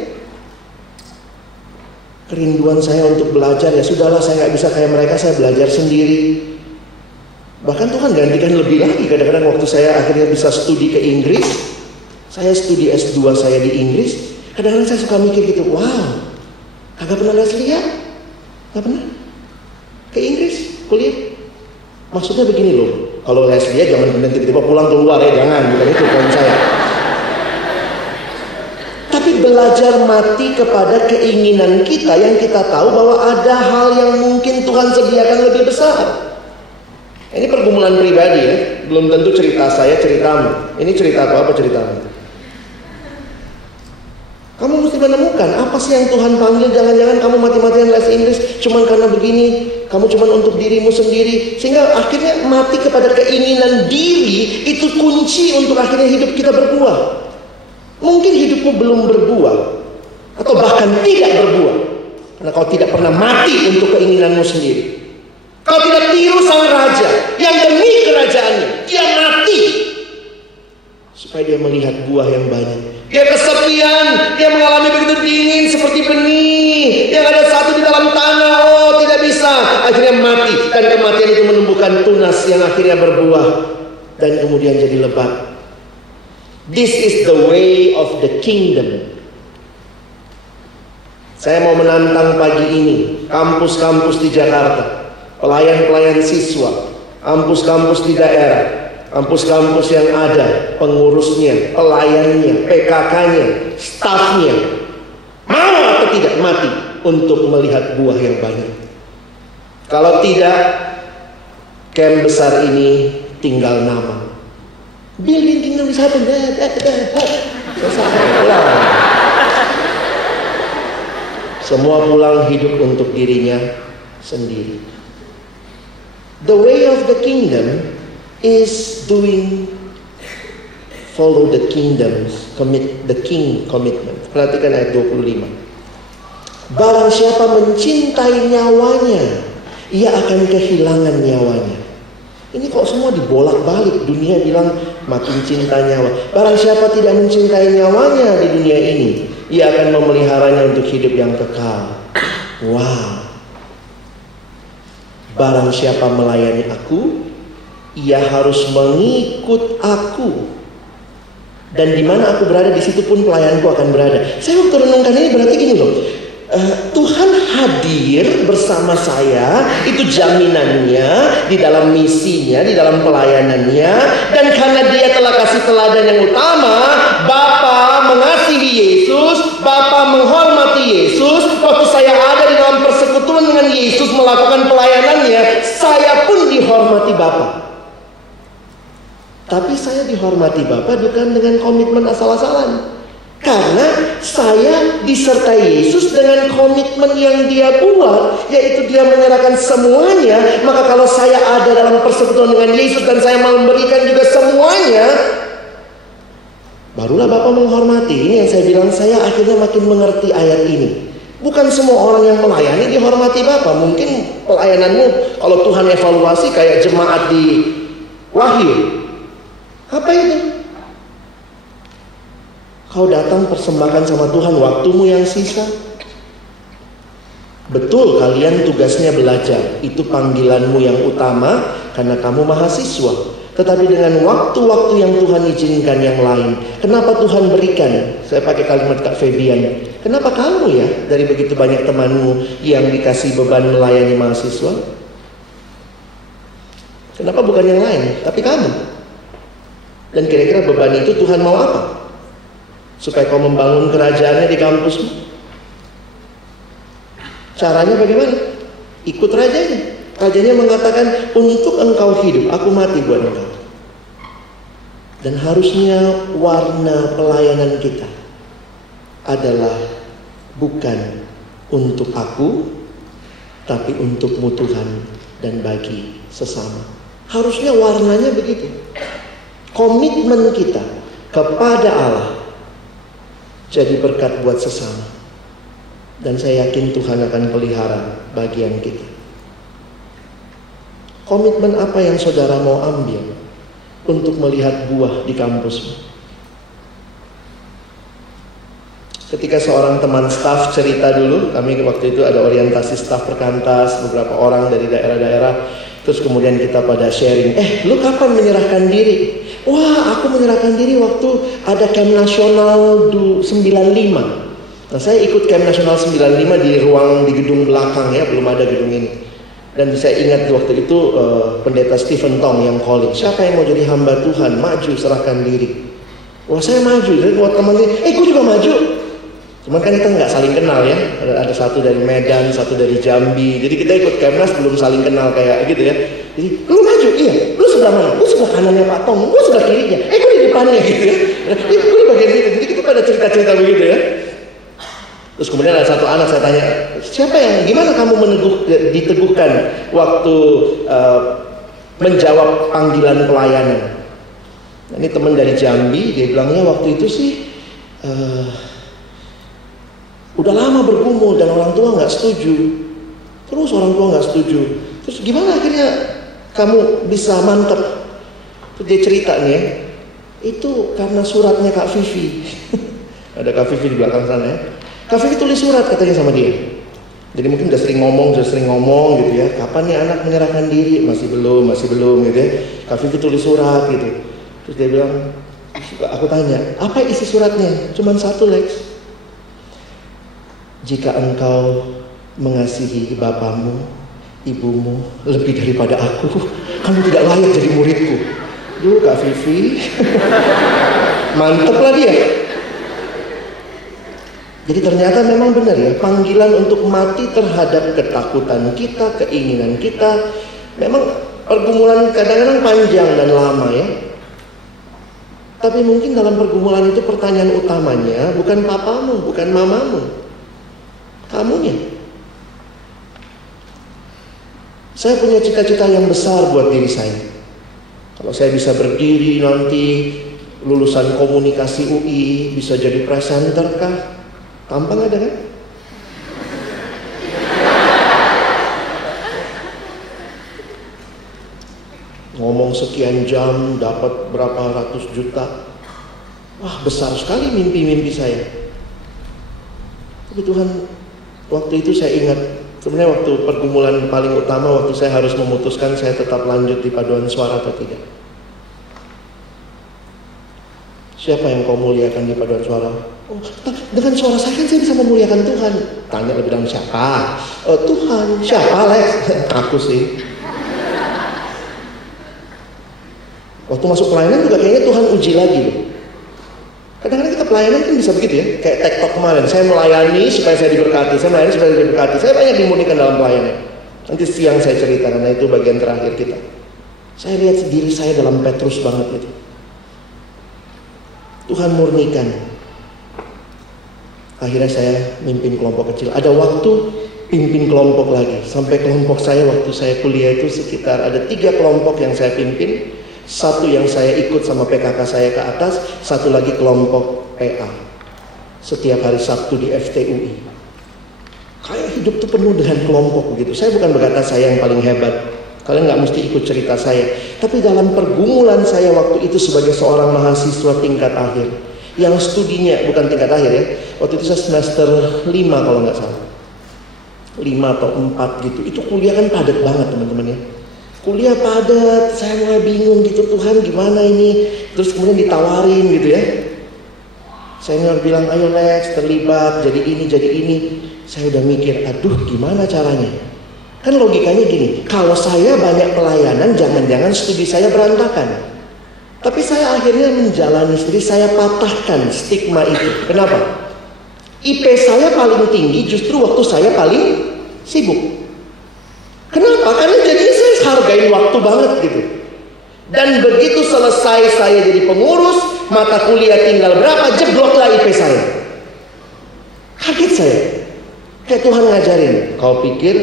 Kerinduan saya untuk belajar, ya sudahlah saya nggak bisa kayak mereka, saya belajar sendiri. Bahkan Tuhan gantikan lebih lagi. Kadang-kadang waktu saya akhirnya bisa studi ke Inggris, saya studi S2 saya di Inggris, kadang-kadang saya suka mikir gitu, wow, kagak pernah les LIA, gak pernah ke Inggris kuliah. Maksudnya begini loh, kalau les LIA jangan tiba-tiba pulang keluar ya, jangan, bukan itu poin saya. Tapi belajar mati kepada keinginan kita yang kita tahu bahwa ada hal yang mungkin Tuhan sediakan lebih besar. Ini pergumulan pribadi ya, belum tentu cerita saya ceritamu. Ini cerita apa ceritamu? Kamu mesti menemukan apa sih yang Tuhan panggil. Jangan-jangan kamu mati-matian les Inggris cuman karena begini, kamu cuman untuk dirimu sendiri, sehingga akhirnya mati kepada keinginan diri. Itu kunci untuk akhirnya hidup kita berbuah. Mungkin hidupmu belum berbuah, atau bahkan tidak berbuah, karena kau tidak pernah mati untuk keinginanmu sendiri. Kau tidak tiru sang raja yang demi kerajaannya dia mati supaya dia melihat buah yang banyak. Dia kesepian, dia mengalami begitu dingin seperti benih yang ada satu di dalam tanah. Oh, tidak bisa, akhirnya mati. Dan kematian itu bukan tunas yang akhirnya berbuah dan kemudian jadi lebat. This is the way of the kingdom. Saya mau menantang pagi ini kampus-kampus di Jakarta, pelayan-pelayan siswa, kampus-kampus di daerah, kampus-kampus yang ada pengurusnya, pelayannya, PKK-nya, stafnya, mau atau tidak mati untuk melihat buah yang banyak. Kalau tidak, camp besar ini tinggal nama. Building kingdom is happen. Selesai pulang. Semua pulang hidup untuk dirinya sendiri. The way of the kingdom is follow the kingdoms, the king commitment. Perhatikan ayat 25. Barang siapa mencintai nyawanya, ia akan kehilangan nyawanya. Ini kok semua dibolak-balik. Dunia bilang makin cinta nyawa. Barang siapa tidak mencintai nyawanya di dunia ini, ia akan memeliharanya untuk hidup yang kekal. Wow. Barang siapa melayani aku, ia harus mengikut aku. Dan di mana aku berada, di situ pun pelayanku akan berada. Saya waktu renungkan ini berarti gini loh. Tuhan hadir bersama saya, itu jaminannya di dalam misinya, di dalam pelayanannya. Dan karena dia telah kasih teladan yang utama, Bapa mengasihi Yesus, Bapa menghormati Yesus. Waktu saya ada di dalam persekutuan dengan Yesus melakukan pelayanannya, saya pun dihormati Bapa. Tapi saya dihormati Bapa bukan dengan komitmen asal-asalan. Karena saya disertai Yesus dengan komitmen yang dia buat, yaitu dia menyerahkan semuanya. Maka kalau saya ada dalam persekutuan dengan Yesus dan saya memberikan juga semuanya, barulah Bapa menghormati. Ini yang saya bilang, saya akhirnya makin mengerti ayat ini. Bukan semua orang yang melayani dihormati Bapa. Mungkin pelayananmu, kalau Tuhan evaluasi kayak jemaat di Wahyu, apa itu? Kau datang persembahkan sama Tuhan waktumu yang sisa. Betul, kalian tugasnya belajar. Itu panggilanmu yang utama karena kamu mahasiswa. Tetapi dengan waktu-waktu yang Tuhan izinkan yang lain. Kenapa Tuhan berikan? Saya pakai kalimat Kak Febian. Kenapa kamu ya, dari begitu banyak temanmu yang dikasih beban melayani mahasiswa? Kenapa bukan yang lain, tapi kamu? Dan kira-kira beban itu Tuhan mau apa? Supaya kau membangun kerajaannya di kampusmu. Caranya bagaimana? Ikut rajanya. Rajanya mengatakan, untuk engkau hidup, aku mati buat engkau. Dan harusnya warna pelayanan kita adalah bukan untuk aku, tapi untukmu Tuhan dan bagi sesama. Harusnya warnanya begitu. Komitmen kita kepada Allah jadi berkat buat sesama. Dan saya yakin Tuhan akan pelihara bagian kita. Komitmen apa yang saudara mau ambil untuk melihat buah di kampusmu? Ketika seorang teman staf cerita dulu, kami waktu itu ada orientasi staf perkantas, beberapa orang dari daerah-daerah. Terus kemudian kita pada sharing, lu kapan menyerahkan diri? Wah, aku menyerahkan diri waktu ada Camp Nasional 95. Nah, saya ikut Camp Nasional 95 di gedung belakang ya, belum ada gedung ini. Dan saya ingat waktu itu pendeta Stephen Tong yang calling, siapa yang mau jadi hamba Tuhan, maju serahkan diri. Wah, saya maju. Jadi buat teman-teman, gue juga maju. Cuman kan kita nggak saling kenal ya. Ada satu dari Medan, satu dari Jambi. Jadi kita ikut Kemnas belum saling kenal kayak gitu ya. Jadi lu maju, iya. Lu sebelah mana? Lu sebelah kanannya Pak Tong, lu sebelah kirinya. Gue di depannya gitu ya. Gue di bagian itu. Jadi kita pada cerita-cerita begitu ya. Terus kemudian ada satu anak, saya tanya, siapa yang, gimana kamu diteguhkan waktu menjawab panggilan pelayanan? Nah, ini teman dari Jambi, dia bilangnya waktu itu sih udah lama bergumul dan orang tua nggak setuju. Terus orang tua nggak setuju. Terus gimana akhirnya kamu bisa mantep? Terus dia cerita nih ya, itu karena suratnya Kak Vivi. Ada Kak Vivi di belakang sana ya. Kak Vivi tulis surat katanya sama dia. Jadi mungkin udah sering ngomong gitu ya. Kapan nih anak menyerahkan diri? Masih belum gitu ya. Kak Vivi tulis surat gitu. Terus dia bilang, aku tanya, apa isi suratnya? Cuman satu, Lex. Jika engkau mengasihi bapamu, ibumu lebih daripada aku, kamu tidak layak jadi muridku. Duh, Kak Vivi. Mantep lah dia. Jadi ternyata memang benar ya, panggilan untuk mati terhadap ketakutan kita, keinginan kita. Memang pergumulan kadang-kadang panjang dan lama ya. Tapi mungkin dalam pergumulan itu pertanyaan utamanya bukan papamu, bukan mamamu, kamunya. Saya punya cita-cita yang besar buat diri saya. Kalau saya bisa berdiri nanti lulusan komunikasi UI, bisa jadi presenter kah? Tampang ada kan? Ngomong sekian jam dapat berapa ratus juta. Wah, besar sekali mimpi-mimpi saya. Tapi Tuhan, waktu itu saya ingat, sebenarnya waktu pergumulan paling utama, waktu saya harus memutuskan saya tetap lanjut di paduan suara atau tidak. Siapa yang kau muliakan di paduan suara? Oh, dengan suara saya kan saya bisa memuliakan Tuhan. Tanya lebih dalam, siapa? Tuhan. Siapa, Lex? Aku sih. Waktu masuk pelayanan juga kayaknya Tuhan uji lagi loh. Kadang-kadang kita pelayanan kan bisa begitu ya. Kayak TikTok kemarin, saya melayani supaya saya diberkati. Saya banyak dimurnikan dalam pelayanan. Nanti siang saya cerita, karena itu bagian terakhir kita. Saya lihat diri saya dalam Petrus banget itu. Tuhan murnikan. Akhirnya saya mimpin kelompok kecil. Ada waktu pimpin kelompok lagi. Sampai kelompok saya waktu saya kuliah itu sekitar ada 3 kelompok yang saya pimpin. Satu yang saya ikut sama PKK saya ke atas, satu lagi kelompok PA. Setiap hari Sabtu di FTUI. Kayak hidup tuh penuh dengan kelompok begitu. Saya bukan berkata saya yang paling hebat. Kalian gak mesti ikut cerita saya. Tapi dalam pergumulan saya waktu itu sebagai seorang mahasiswa tingkat akhir, yang studinya bukan tingkat akhir ya. Waktu itu saya semester 5 kalau nggak salah. 5 atau 4 gitu. Itu kuliah kan padat banget teman-teman ya. Kuliah padat, saya mulai bingung gitu, Tuhan gimana ini. Terus kemudian ditawarin gitu ya. Senior bilang, ayo Lex terlibat, jadi ini. Saya udah mikir, aduh gimana caranya. Kan logikanya gini, kalau saya banyak pelayanan, jangan-jangan studi saya berantakan. Tapi saya akhirnya menjalani studi, saya patahkan stigma itu. Kenapa? IP saya paling tinggi justru waktu saya paling sibuk. Kenapa? Karena jadinya saya hargain waktu banget gitu. Dan begitu selesai saya jadi pengurus, mata kuliah tinggal berapa, jebloklah IP saya. Kaget saya. Kayak Tuhan ngajarin, kau pikir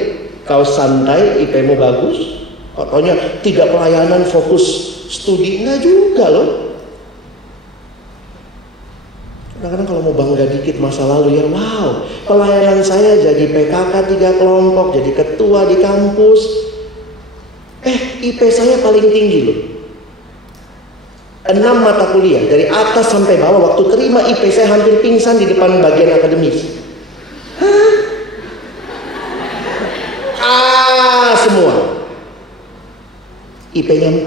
kau santai, IP-mu bagus, katanya 3 pelayanan fokus studi, enggak juga loh. Kadang-kadang kalau mau bangga dikit masa lalu ya, wow, pelayanan saya jadi PKK 3 kelompok, jadi ketua di kampus. IP saya paling tinggi loh. 6 mata kuliah, dari atas sampai bawah, waktu terima IP saya hampir pingsan di depan bagian akademis. Semua IP-nya 4.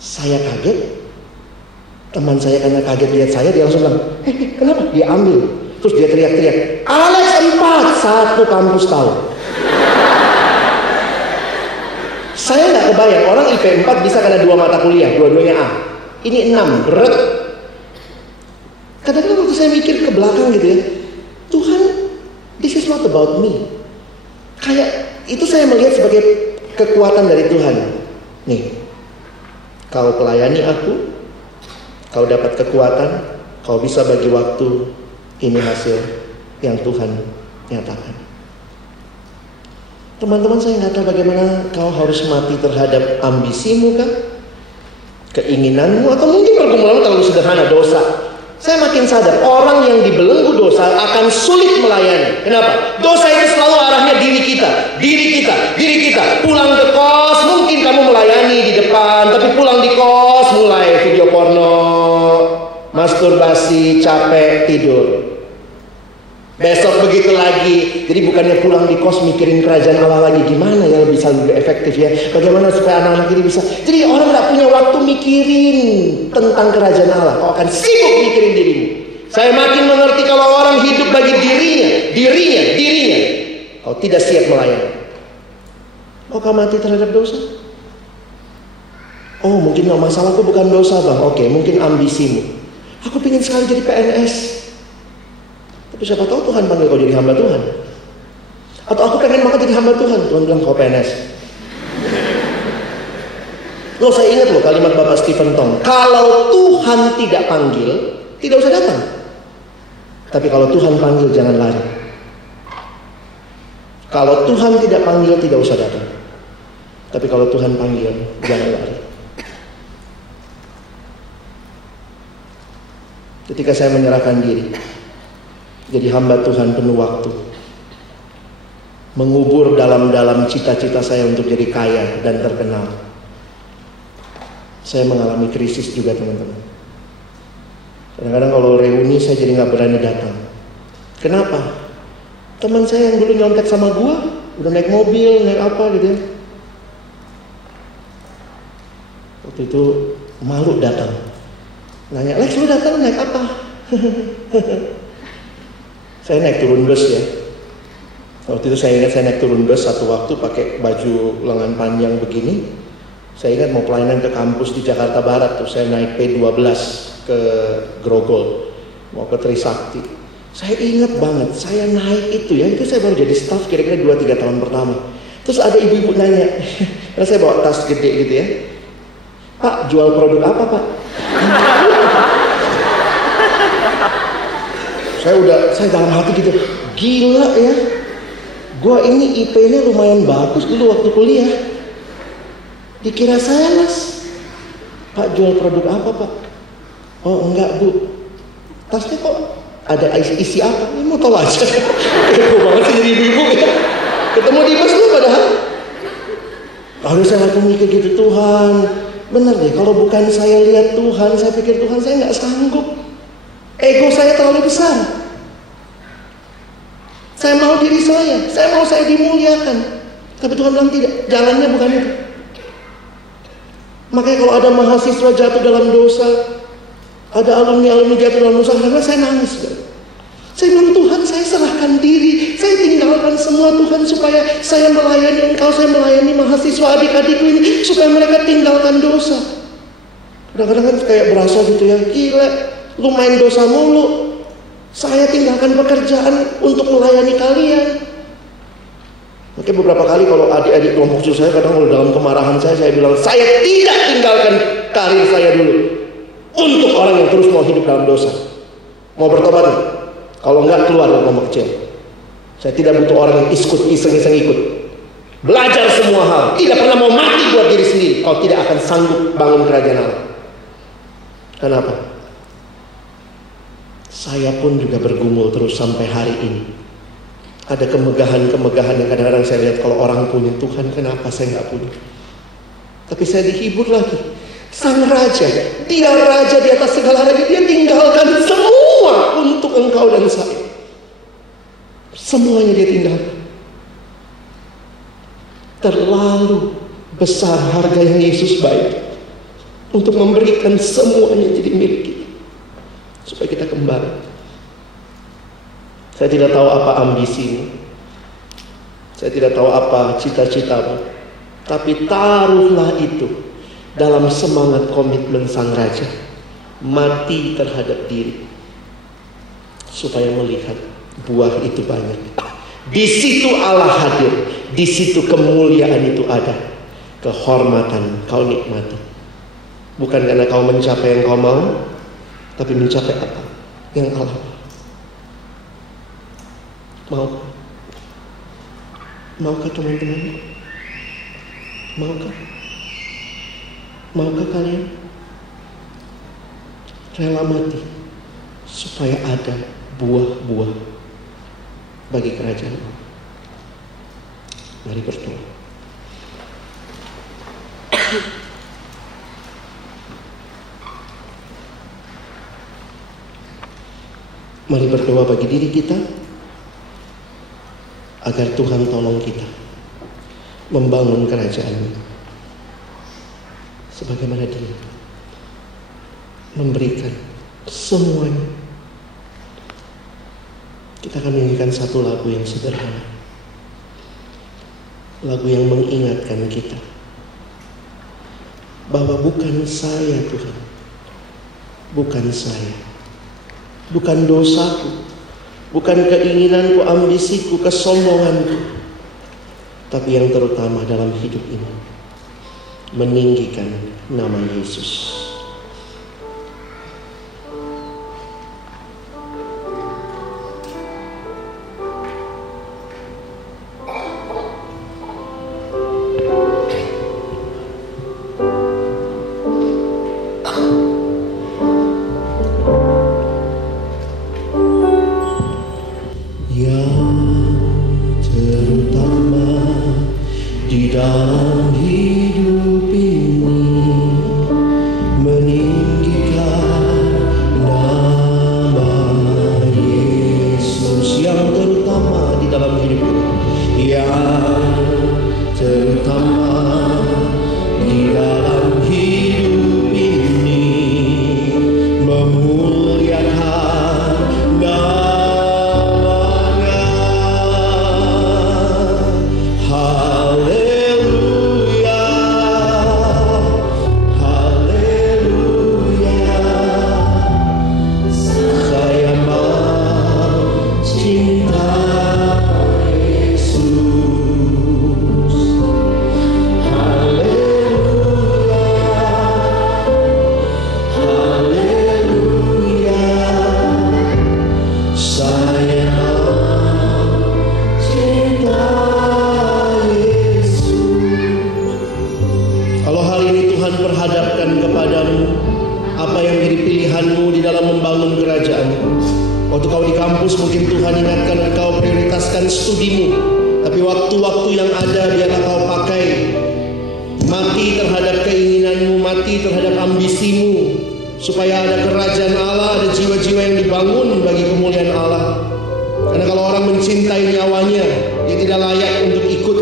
Saya kaget. Teman saya karena kaget lihat saya, dia langsung bilang, kenapa? Dia ambil. Terus dia teriak-teriak, Alex 4, satu kampus tahu. Saya nggak kebayang orang IP 4 bisa karena 2 mata kuliah, dua-duanya A. Ini 6, berat. Kadang-kadang waktu saya mikir ke belakang gitu ya, Tuhan, this is not about me. Kayak itu saya melihat sebagai kekuatan dari Tuhan. Nih, kau pelayani aku, kau dapat kekuatan, kau bisa bagi waktu, ini hasil yang Tuhan nyatakan. Teman-teman, saya nggak tahu bagaimana kau harus mati terhadap ambisimu kan, keinginanmu, atau mungkin pergumulanmu terlalu sederhana, dosa. Saya makin sadar, orang yang dibelenggu dosa akan sulit melayani. Kenapa? Dosa itu selalu arahnya diri kita. Pulang ke kos, mungkin kamu melayani di depan, tapi pulang di kos mulai video porno, masturbasi, capek, tidur. Besok begitu lagi. Jadi bukannya pulang di kos mikirin kerajaan Allah lagi, gimana ya bisa lebih efektif ya, bagaimana supaya anak-anak ini bisa. Jadi orang gak punya waktu mikirin tentang kerajaan Allah. Kau akan sibuk mikirin dirimu. Saya makin mengerti kalau orang hidup bagi dirinya, kau tidak siap melayani. Kau mati terhadap dosa. Oh mungkin masalahku bukan dosa bang. Oke, mungkin ambisimu. Aku pengen sekali jadi PNS. Tapi siapa tahu Tuhan panggil kau jadi hamba Tuhan. Atau aku pengen banget jadi hamba Tuhan. Tuhan bilang kau PNS. Loh saya ingat loh kalimat Bapak Stephen Tong. Kalau Tuhan tidak panggil, tidak usah datang. Tapi kalau Tuhan panggil jangan lari. Kalau Tuhan tidak panggil tidak usah datang. Tapi kalau Tuhan panggil jangan lari. Ketika saya menyerahkan diri jadi hamba Tuhan penuh waktu, mengubur dalam-dalam cita-cita saya untuk jadi kaya dan terkenal, saya mengalami krisis juga teman-teman. Kadang-kadang kalau reuni saya jadi gak berani datang. Kenapa? Teman saya yang dulu nyontek sama gua udah naik mobil, naik apa gitu ya, waktu itu malu datang. Nanya, Lex lu datang naik apa? Saya naik turun bus ya. Waktu itu saya ingat saya naik turun bus satu waktu pakai baju lengan panjang begini. Saya ingat mau pelayanan ke kampus di Jakarta Barat tuh. Saya naik P12 ke Grogol, mau ke Trisakti. Saya ingat banget, saya naik itu ya. Itu saya baru jadi staff kira-kira 2-3 tahun pertama. Terus ada ibu-ibu nanya, karena saya bawa tas gede gitu ya. Pak, jual produk apa pak? Saya dalam hati gitu, gila ya, gua ini IP-nya lumayan bagus dulu waktu kuliah. Dikira sales. Pak jual produk apa pak? Oh enggak bu. Tasnya kok ada isi apa? Ini mau tahu aja. Kepo banget sih jadi ibu-ibu ya. Ketemu di bus lu padahal. Lalu saya langsung mikir gitu, Tuhan, benar deh, kalau bukan saya lihat Tuhan, saya pikir Tuhan saya nggak sanggup. Ego saya terlalu besar. Saya mau diri saya mau saya dimuliakan. Tapi Tuhan bilang tidak, jalannya bukan itu. Makanya kalau ada mahasiswa jatuh dalam dosa, ada alumni jatuh dalam dosa, karena saya nangis. Saya bilang, Tuhan saya serahkan diri, saya tinggalkan semua Tuhan supaya saya melayani Engkau, saya melayani mahasiswa adik-adikku ini, supaya mereka tinggalkan dosa. Kadang-kadang kan kayak berasa gitu ya, gila, lu main dosa mulu, saya tinggalkan pekerjaan untuk melayani kalian. Makanya beberapa kali kalau adik-adik kelompok kecil saya kadang kalau dalam kemarahan saya bilang, saya tidak tinggalkan karir saya dulu untuk orang yang terus mau hidup dalam dosa. Mau bertobat nih? Kalau enggak keluar dari kelompok kecil. Saya tidak butuh orang yang iseng-iseng ikut. Belajar semua hal. Tidak pernah mau mati buat diri sendiri. Kau tidak akan sanggup bangun kerajaan Allah. Kenapa? Saya pun juga bergumul terus sampai hari ini. Ada kemegahan-kemegahan yang kadang-kadang saya lihat kalau orang punya, Tuhan kenapa saya nggak punya? Tapi saya dihibur lagi. Sang Raja, dia Raja di atas segala raja, dia tinggalkan semua untuk engkau dan saya. Semuanya dia tinggalkan. Terlalu besar harga yang Yesus bayar untuk memberikan semuanya jadi milik kita, supaya kita kembali. Saya tidak tahu apa ambisimu, saya tidak tahu apa cita-citamu, tapi taruhlah itu dalam semangat komitmen Sang Raja, mati terhadap diri, supaya melihat buah itu banyak. Di situ Allah hadir, di situ kemuliaan itu ada, kehormatan kau nikmati. Bukan karena kau mencapai yang kau mau, tapi mencapai apa yang Allah mau. Maukah teman-teman? Maukah? Maukah kalian rela mati supaya ada buah-buah bagi kerajaan Allah? Mari berdoa. Mari berdoa bagi diri kita, agar Tuhan tolong kita membangun kerajaan-Nya sebagaimana Dia memberikan semuanya. Kita akan menyanyikan satu lagu yang sederhana, lagu yang mengingatkan kita bahwa bukan saya Tuhan, bukan saya, bukan dosaku, bukan keinginanku, ambisiku, kesombonganku, tapi yang terutama dalam hidup ini meninggikan nama Yesus. Supaya ada kerajaan Allah, ada jiwa-jiwa yang dibangun bagi kemuliaan Allah. Karena kalau orang mencintai nyawanya, dia tidak layak untuk ikut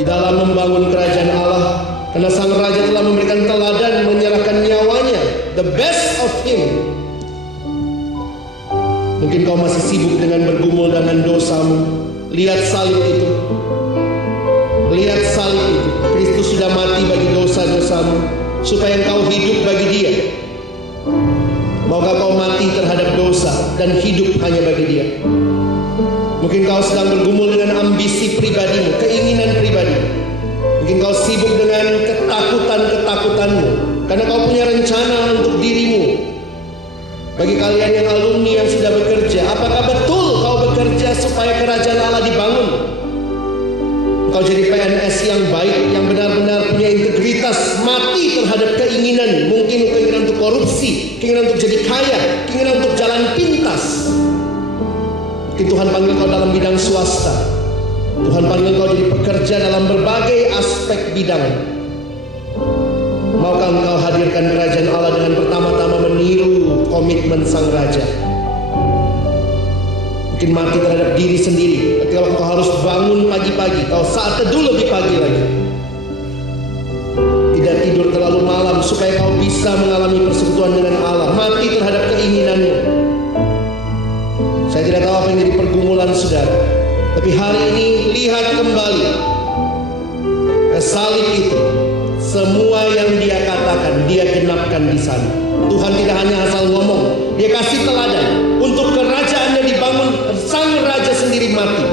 di dalam membangun kerajaan Allah. Karena sang raja telah memberikan teladan menyerahkan nyawanya, the best of him. Mungkin kau masih sibuk dengan bergumul dengan dosamu. Lihat salib itu. Lihat salib itu. Kristus sudah mati bagi dosa-dosamu supaya engkau hidup bagi Dia. Maukah kau mati terhadap dosa dan hidup hanya bagi Dia? Mungkin kau sedang bergumul dengan ambisi pribadimu, keinginan pribadi. Mungkin kau sibuk dengan ketakutan-ketakutanmu karena kau punya rencana untuk dirimu. Bagi kalian yang alumni yang sudah bekerja, apakah betul kau bekerja supaya kerajaan Allah dibangun? Kau jadi PNS yang baik, yang benar-benar punya integritas, mati terhadap keinginan, mungkin keinginan untuk korupsi, keinginan untuk jadi kaya, keinginan untuk jalan pintas. Mungkin Tuhan panggil kau dalam bidang swasta, Tuhan panggil kau jadi pekerja dalam berbagai aspek bidang. Maukah engkau hadirkan kerajaan Allah dengan pertama-tama meniru komitmen sang raja? Mungkin mati terhadap diri sendiri. Ketika kau harus bangun pagi-pagi, kau saat teduh lebih pagi lagi. Tidak tidur terlalu malam supaya kau bisa mengalami persekutuan dengan Allah. Mati terhadap keinginanmu. Saya tidak tahu apa yang jadi pergumulan saudara, tapi hari ini lihat kembali ke salib itu. Semua yang Dia katakan, Dia genapkan di sana. Tuhan tidak hanya asal ngomong, Dia kasih teladan untuk kerajaan yang dibangun. Sang raja sendiri mati,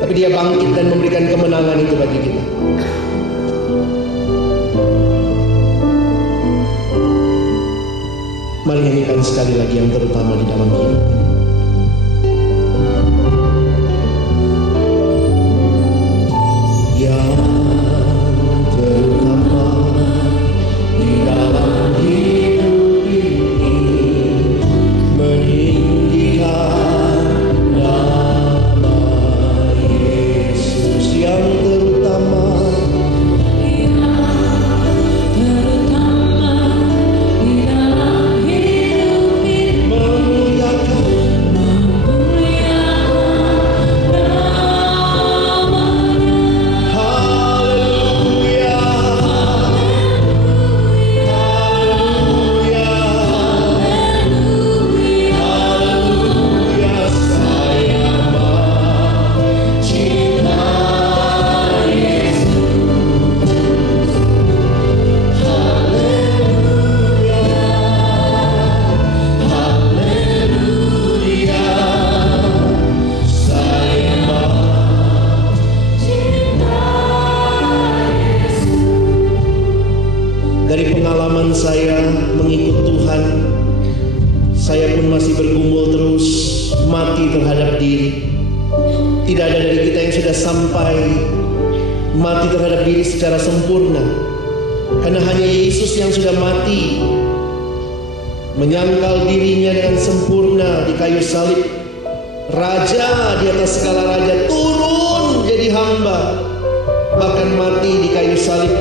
tapi Dia bangkit dan memberikan kemenangan itu bagi kita. Mari nyanyikan sekali lagi yang terutama di dalam hidup ini. Yang terutama di dalam hidup ini meninggikan nama Yesus. Yang terutama di dalam hidup ini memuliakan saya mengikut Tuhan, saya pun masih bergumul terus, mati terhadap diri. Tidak ada dari kita yang sudah sampai mati terhadap diri secara sempurna, karena hanya Yesus yang sudah mati, menyangkal dirinya dengan sempurna di kayu salib. Raja di atas segala raja turun jadi hamba, bahkan mati di kayu salib.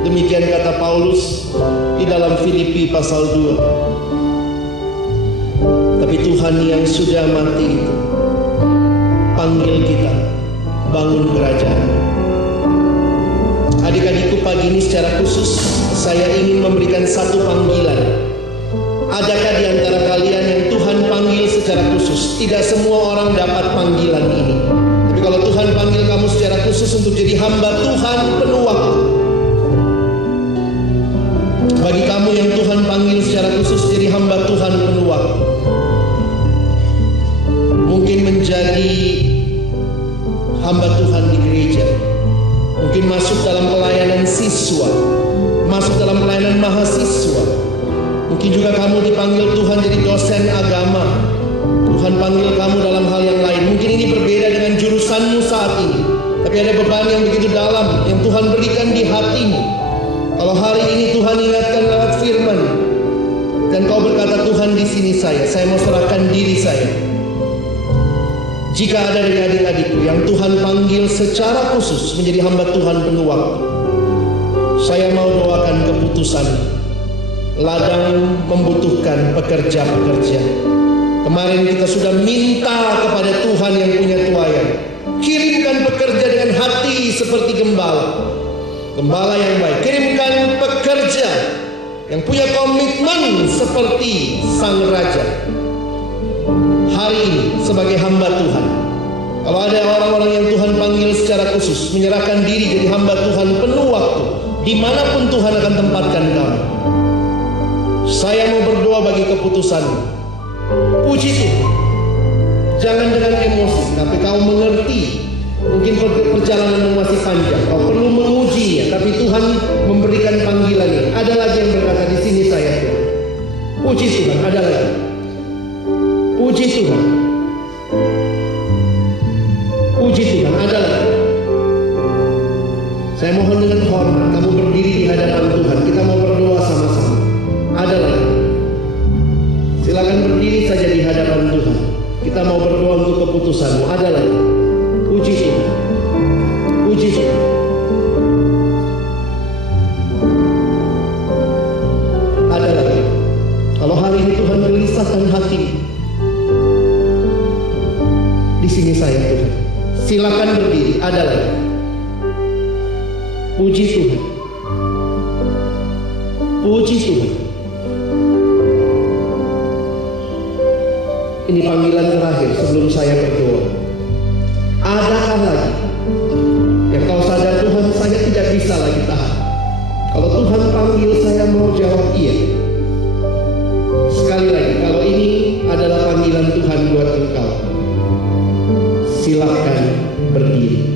Demikian kata Paulus di dalam Filipi pasal 2. Tapi Tuhan yang sudah mati itu panggil kita bangun kerajaan. Adik-adikku, pagi ini secara khusus saya ingin memberikan satu panggilan. Adakah di antara kalian yang Tuhan panggil secara khusus? Tidak semua orang dapat panggilan ini. Tapi kalau Tuhan panggil kamu secara khusus untuk jadi hamba Tuhan penuh waktu. Bagi kamu yang Tuhan panggil secara khusus jadi hamba Tuhan penuh waktu, mungkin menjadi hamba Tuhan di gereja, mungkin masuk dalam pelayanan siswa, masuk dalam pelayanan mahasiswa. Mungkin juga kamu dipanggil Tuhan jadi dosen agama. Tuhan panggil kamu dalam hal yang lain. Mungkin ini berbeda dengan jurusanmu saat ini, tapi ada beban yang begitu dalam yang Tuhan berikan di hatimu. Kalau hari ini Tuhan ingatkan lewat firman, dan kau berkata, Tuhan, di sini saya mau serahkan diri saya. Jika ada dari adik-adikku yang Tuhan panggil secara khusus menjadi hamba Tuhan penuh waktu, saya mau doakan keputusan. Ladang membutuhkan pekerja-pekerja. Kemarin kita sudah minta kepada Tuhan yang punya tuayan, kirimkan pekerja dengan hati seperti gembala, gembala yang baik. Kirimkan pekerja yang punya komitmen seperti sang raja. Hari ini sebagai hamba Tuhan, kalau ada orang-orang yang Tuhan panggil secara khusus menyerahkan diri jadi hamba Tuhan penuh waktu, dimanapun Tuhan akan tempatkan kamu, saya mau berdoa bagi keputusanmu. Puji Tuhan. Jangan dengan emosi, tapi kau mengerti. Mungkin perjalananmu masih panjang, kau perlu mengujinya, tapi Tuhan memberikan panggilannya. Ada lagi yang berkata, di sini saya Tuhan. Puji Tuhan. Ada lagi. Puji Tuhan. Puji Tuhan. Ada lagi. Saya mohon dengan hormat kamu berdiri di hadapan Tuhan. Kita mau berdoa sama-sama. Ada lagi. Silakan berdiri saja di hadapan Tuhan. Kita mau berdoa untuk keputusanmu. Ada lagi. Puji Tuhan. Puji Tuhan. Ada lagi. Kalau hari ini Tuhan gelisahkan hati, di sini saya Tuhan. Silakan berdiri. Ada lagi. Puji Tuhan. Puji Tuhan. Ini panggilan terakhir sebelum saya berdoa. Adakah lagi yang kau sadar, Tuhan, saya tidak bisa lagi tahan? Kalau Tuhan panggil, saya mau jawab iya. Sekali lagi, kalau ini adalah panggilan Tuhan buat engkau, silakan berdiri.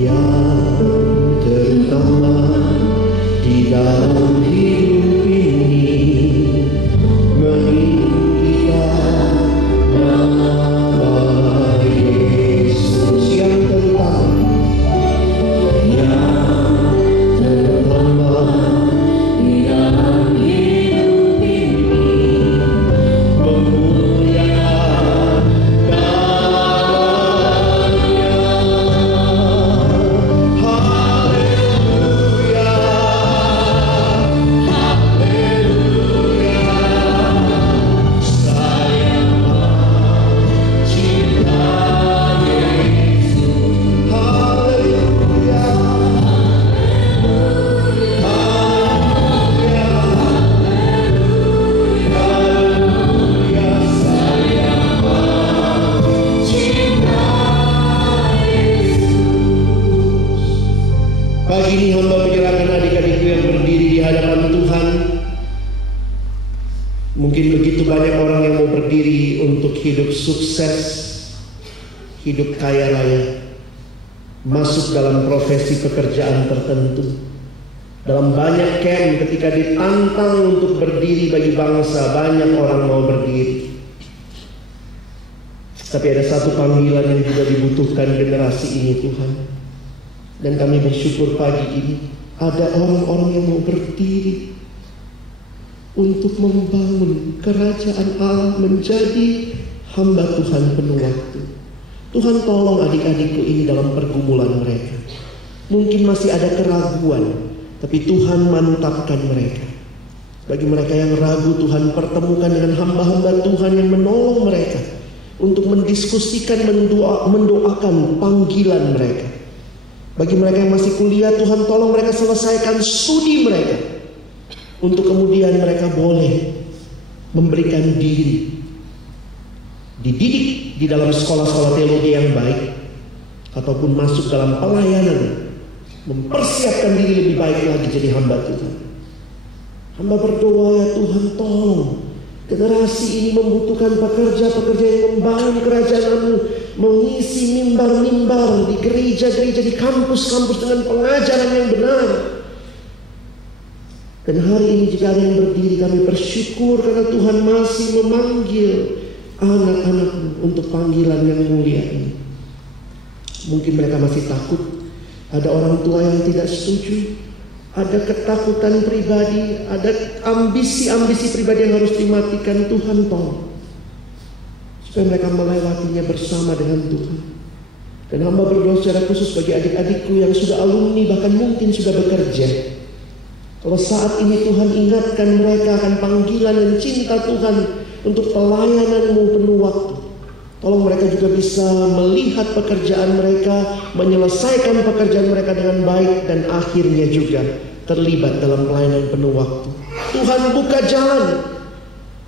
Yang terutama di dalam hidup ini, meninggikan nama Yesus. Yang terutama di dalam hidup ini, memuliakan namanya. Haleluya, haleluya, saya mencinta Yesus. Haleluya, haleluya, haleluya, saya mencinta Yesus. Pagi ini hamba menyerahkan adik-adikku yang berdiri di hadapan Tuhan. Mungkin begitu banyak orang yang mau berdiri untuk hidup sukses, hidup kaya raya. masuk dalam profesi pekerjaan tertentu. Dalam banyak camp ketika ditantang untuk berdiri bagi bangsa, banyak orang mau berdiri. Tapi ada satu panggilan yang juga dibutuhkan generasi ini, Tuhan. Dan kami bersyukur pagi ini ada orang-orang yang mau berdiri untuk membangun kerajaan Allah, menjadi hamba Tuhan penuh waktu. Tuhan, tolong adik-adikku ini dalam pergumulan mereka. Mungkin masih ada keraguan, tapi Tuhan mantapkan mereka. Bagi mereka yang ragu, Tuhan pertemukan dengan hamba-hamba Tuhan yang menolong mereka untuk mendiskusikan, mendoakan panggilan mereka. Bagi mereka yang masih kuliah, Tuhan tolong mereka selesaikan studi mereka, untuk kemudian mereka boleh memberikan diri, dididik di dalam sekolah-sekolah teologi yang baik, ataupun masuk dalam pelayanan, mempersiapkan diri lebih baik lagi jadi hamba Tuhan. Hamba berdoa, ya Tuhan, tolong generasi ini membutuhkan pekerja-pekerja yang membangun kerajaan-Mu, mengisi mimbar-mimbar di gereja-gereja, di kampus-kampus dengan pengajaran yang benar. Dan hari ini jika ada yang berdiri, kami bersyukur karena Tuhan masih memanggil anak-anak-Mu untuk panggilan yang mulia ini. Mungkin mereka masih takut, ada orang tua yang tidak setuju, ada ketakutan pribadi, ada ambisi-ambisi pribadi yang harus dimatikan. Tuhan tolong supaya mereka melewatinya bersama dengan Tuhan. Dan hamba berdoa secara khusus bagi adik-adikku yang sudah alumni, bahkan mungkin sudah bekerja. Kalau saat ini Tuhan ingatkan mereka akan panggilan dan cinta Tuhan untuk pelayanan-Mu penuh waktu. Tolong mereka juga bisa melihat pekerjaan mereka, menyelesaikan pekerjaan mereka dengan baik, dan akhirnya juga terlibat dalam pelayanan penuh waktu. Tuhan, buka jalan,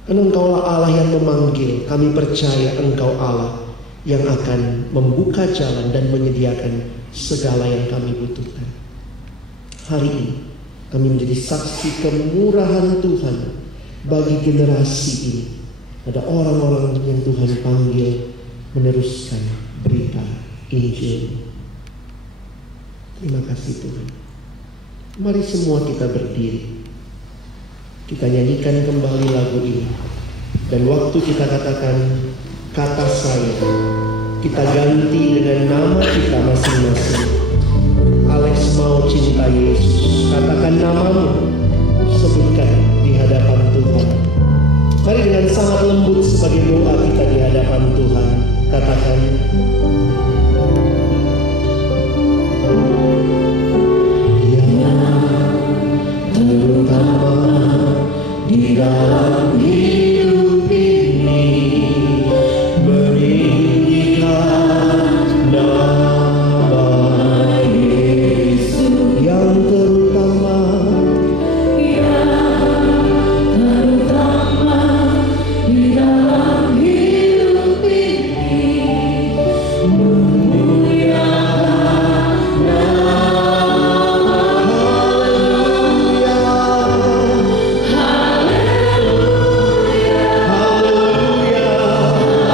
karena Engkaulah Allah yang memanggil. Kami percaya Engkau Allah yang akan membuka jalan dan menyediakan segala yang kami butuhkan. Hari ini kami menjadi saksi kemurahan Tuhan bagi generasi ini. Ada orang-orang yang Tuhan panggil meneruskan berita Injil. Terima kasih Tuhan. Mari semua kita berdiri. Kita nyanyikan kembali lagu ini. Dan waktu kita katakan kata saya, kita ganti dengan nama kita masing-masing. Alex mau cinta Yesus. Katakan namamu, sebutkan di hadapan Tuhan. Mari dengan sangat lembut sebagai doa kita di hadapan Tuhan, katakan, yang terutama di dalam hidup ini, meninggikan nama Yesus. Yang terutama di dalam hidup ini, memuliakan nama. Haleluya, haleluya, haleluya.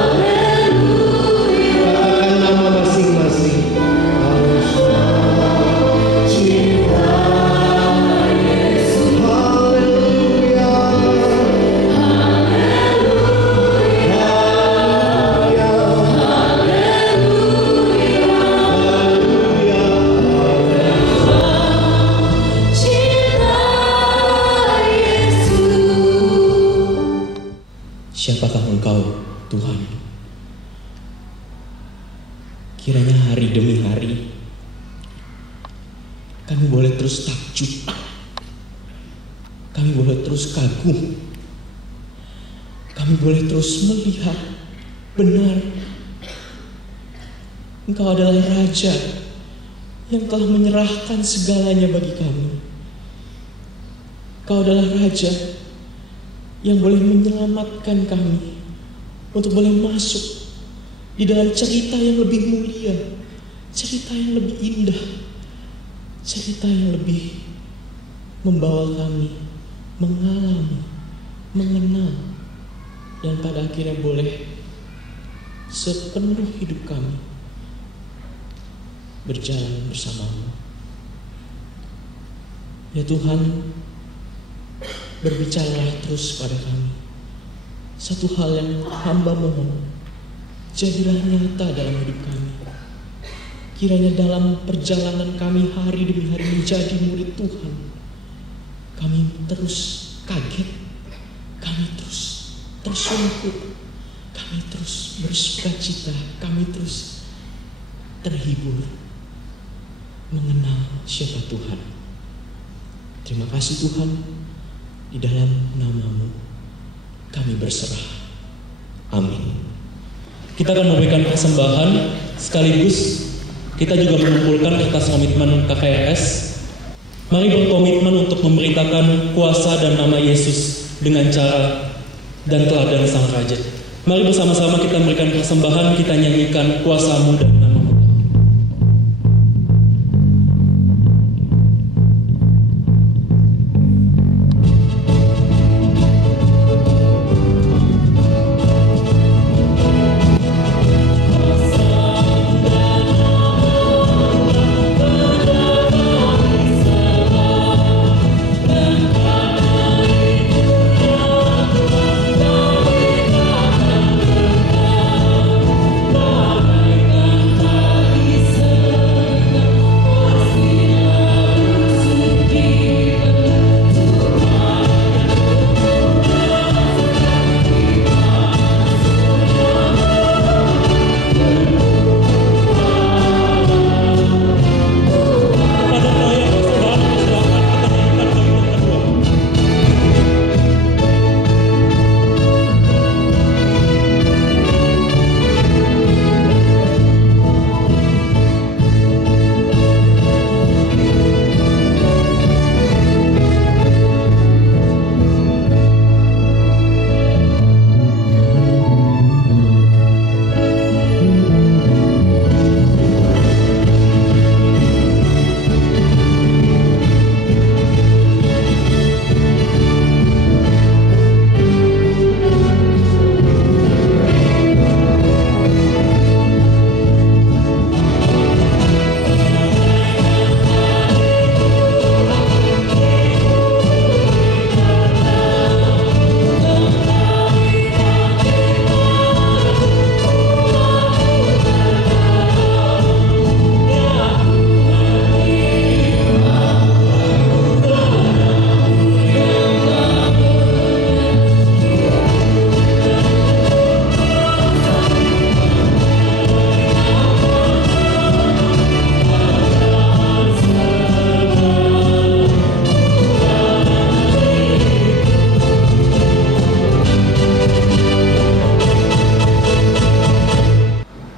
Katakan nama masing-masing. Cinta Yesus. Haleluya, Siapakah Engkau, Tuhan? Kiranya hari demi hari kami boleh terus takjub, kami boleh terus kagum, kami boleh terus melihat benar Engkau adalah Raja yang telah menyerahkan segalanya bagi kami. Engkau adalah Raja yang boleh menyelamatkan kami untuk boleh masuk di dalam cerita yang lebih mulia, cerita yang lebih indah, cerita yang lebih membawa kami mengalami, mengenal, dan pada akhirnya boleh sepenuh hidup kami berjalan bersama-Mu. Ya Tuhan, berbicaralah terus pada kami. Satu hal yang hamba mohon, jadilah nyata dalam hidup kami. Kiranya dalam perjalanan kami hari demi hari menjadi murid Tuhan, kami terus kaget, kami terus tersungkur, kami terus bersukacita, kami terus terhibur mengenal siapa Tuhan. Terima kasih Tuhan, di dalam nama-Mu kami berserah. Amin. Kita akan memberikan persembahan, sekaligus kita juga mengumpulkan kertas komitmen KKRS. Mari berkomitmen untuk memberitakan kuasa dan nama Yesus dengan cara dan teladan Sang Raja. Mari bersama-sama kita memberikan persembahan, kita nyanyikan kuasa-Mu dan nama-Mu.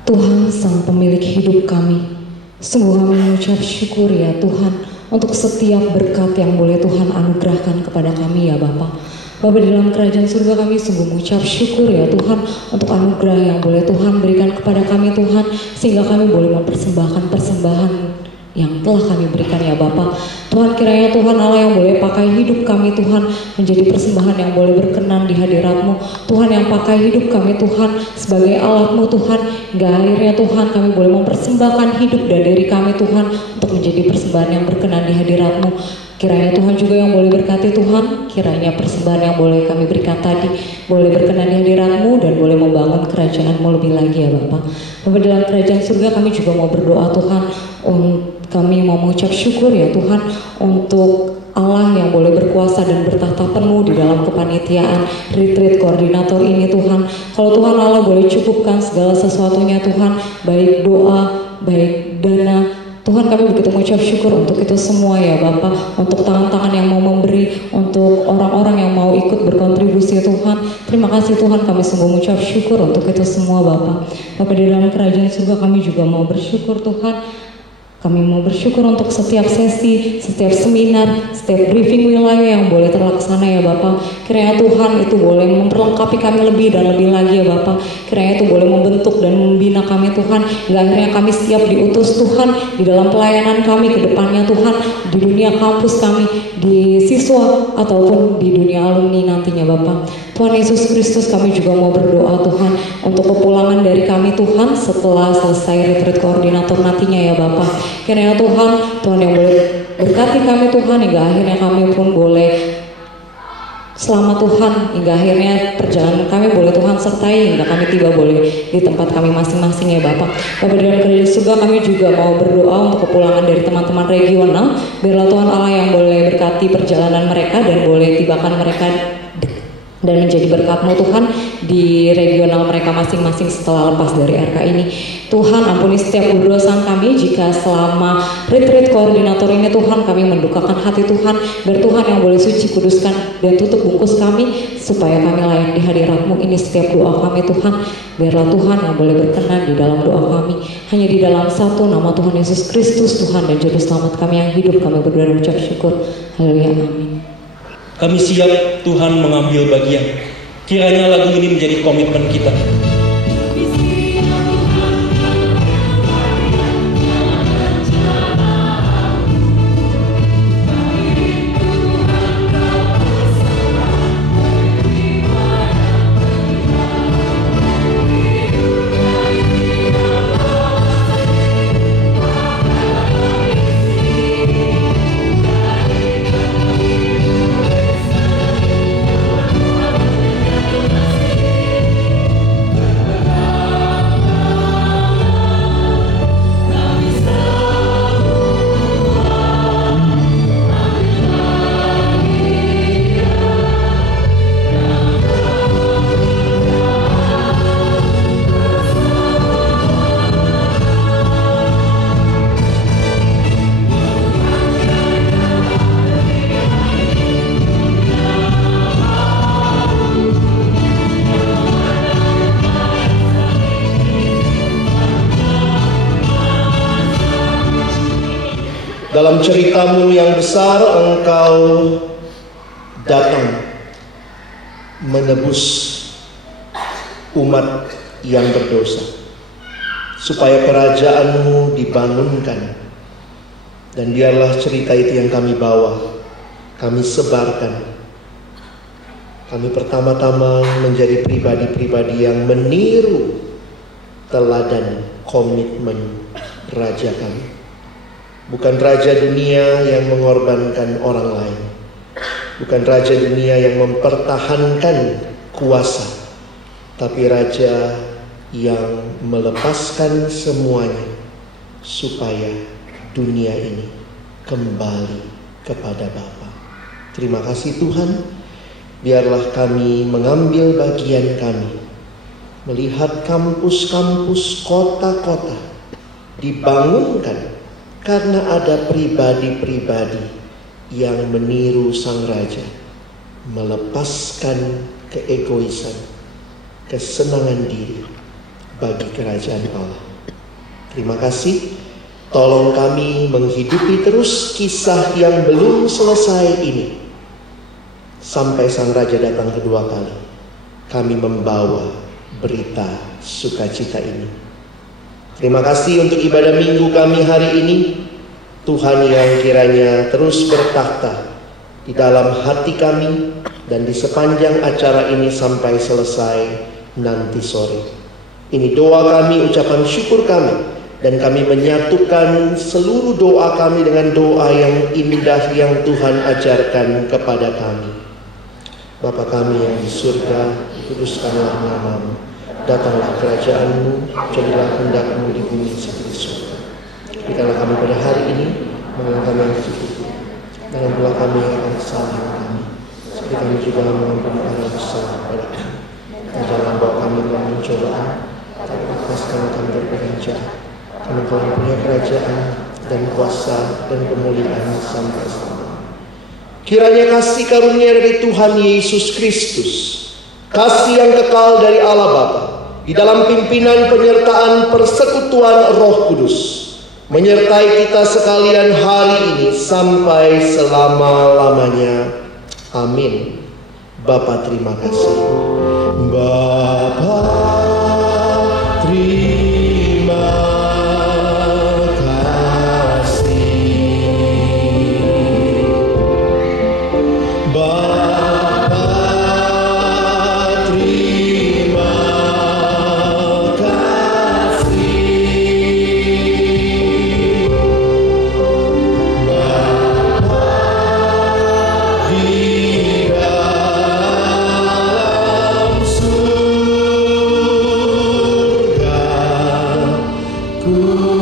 Tuhan Sang Pemilik hidup kami, sungguh kami mengucap syukur ya Tuhan untuk setiap berkat yang boleh Tuhan anugerahkan kepada kami ya Bapa. Bapa di dalam kerajaan surga kami sungguh mengucap syukur ya Tuhan untuk anugerah yang boleh Tuhan berikan kepada kami Tuhan, sehingga kami boleh mempersembahkan persembahan yang telah kami berikan ya Bapa. Tuhan, kiranya Tuhan Allah yang boleh pakai hidup kami Tuhan menjadi persembahan yang boleh berkenan di hadirat-Mu. Tuhan yang pakai hidup kami Tuhan sebagai alat-Mu Tuhan, hingga akhirnya Tuhan kami boleh mempersembahkan hidup dan diri kami Tuhan untuk menjadi persembahan yang berkenan di hadirat-Mu. Kiranya Tuhan juga yang boleh berkati Tuhan, kiranya persembahan yang boleh kami berikan tadi boleh berkenan di hadirat-Mu dan boleh membangun kerajaan-Mu lebih lagi ya Bapa. Bapa dalam kerajaan surga kami juga mau berdoa Tuhan, kami mau mengucap syukur ya Tuhan untuk Allah yang boleh berkuasa dan bertahta penuh di dalam kepanitiaan retreat koordinator ini Tuhan. Kalau Tuhan Allah boleh cukupkan segala sesuatunya Tuhan, baik doa, baik dana, Tuhan kami begitu mengucap syukur untuk itu semua ya Bapak, untuk tangan-tangan yang mau memberi, untuk orang-orang yang mau ikut berkontribusi Tuhan. Terima kasih Tuhan, kami sungguh mengucap syukur untuk itu semua Bapak. Bapak di dalam kerajaan surga kami juga mau bersyukur Tuhan. Kami mau bersyukur untuk setiap sesi, setiap seminar, setiap briefing wilayah yang boleh terlaksana ya Bapak. Kiranya Tuhan itu boleh memperlengkapi kami lebih dan lebih lagi ya Bapak. Kiranya itu boleh membentuk dan membina kami Tuhan, hingga akhirnya kami siap diutus Tuhan di dalam pelayanan kami ke depannya Tuhan, di dunia kampus kami, di siswa ataupun di dunia alumni nantinya Bapak. Tuhan Yesus Kristus, kami juga mau berdoa Tuhan untuk kepulangan dari kami Tuhan setelah selesai retreat koordinator nantinya ya Bapak. Kiranya Tuhan yang boleh berkati kami Tuhan, hingga akhirnya kami pun boleh selamat Tuhan, hingga akhirnya perjalanan kami boleh Tuhan sertai hingga kami tiba boleh di tempat kami masing-masing ya Bapak. Bapak dalam kerajaan surga, kami juga mau berdoa untuk kepulangan dari teman-teman regional. Biarlah Tuhan Allah yang boleh berkati perjalanan mereka dan boleh tibakan mereka dan menjadi berkat-Mu Tuhan di regional mereka masing-masing setelah lepas dari RK ini. Tuhan, ampuni setiap kedosaan kami jika selama retreat koordinator ini Tuhan kami mendukakan hati Tuhan. Biar Tuhan yang boleh suci, kuduskan dan tutup bungkus kami supaya kami layak di hadirat-Mu. Ini setiap doa kami Tuhan. Biarlah Tuhan yang boleh berkenan di dalam doa kami. Hanya di dalam satu nama Tuhan Yesus Kristus, Tuhan dan Juru Selamat kami yang hidup, kami berdoa dan mengucap syukur. Haleluya, amin. Kami siap Tuhan mengambil bagian. Kiranya lagu ini menjadi komitmen kita. Dalam cerita-Mu yang besar, Engkau datang menebus umat yang berdosa, supaya kerajaan-Mu dibangunkan. Dan biarlah cerita itu yang kami bawa, kami sebarkan. Kami pertama-tama menjadi pribadi-pribadi yang meniru teladan komitmen Raja kami. Bukan raja dunia yang mengorbankan orang lain, bukan raja dunia yang mempertahankan kuasa, tapi raja yang melepaskan semuanya supaya dunia ini kembali kepada Bapa. Terima kasih Tuhan. Biarlah kami mengambil bagian kami, melihat kampus-kampus, kota-kota dibangunkan karena ada pribadi-pribadi yang meniru Sang Raja, melepaskan keegoisan, kesenangan diri bagi kerajaan Allah. Terima kasih. Tolong kami menghidupi terus kisah yang belum selesai ini sampai Sang Raja datang kedua kali. Kami membawa berita sukacita ini. Terima kasih untuk ibadah minggu kami hari ini. Tuhan yang kiranya terus bertakhta di dalam hati kami dan di sepanjang acara ini sampai selesai nanti sore. Ini doa kami, ucapan syukur kami, dan kami menyatukan seluruh doa kami dengan doa yang indah yang Tuhan ajarkan kepada kami. Bapa kami yang di surga, dikuduskanlah nama-Mu. Datanglah kerajaan-Mu, jadilah kehendak-Mu di bumi seperti di surga. Berikanlah kami pada hari ini makanan kami yang secukupnya, dan ampunilah kami yang akan kesalahan kami, seperti kami juga mengampuni orang yang bersalah kepada kami. Dan jangan bawa kami dalam pencobaan, tapi lepaskanlah kami dari yang jahat. Karena Kau punya kerajaan dan kuasa dan kemuliaan sampai selamanya. Kiranya kasih karunia dari Tuhan Yesus Kristus, kasih yang kekal dari Allah Bapa, di dalam pimpinan penyertaan persekutuan Roh Kudus, menyertai kita sekalian hari ini sampai selama-lamanya. Amin. Bapa terima kasih. Bapa terima kasih. Bapa Tuhan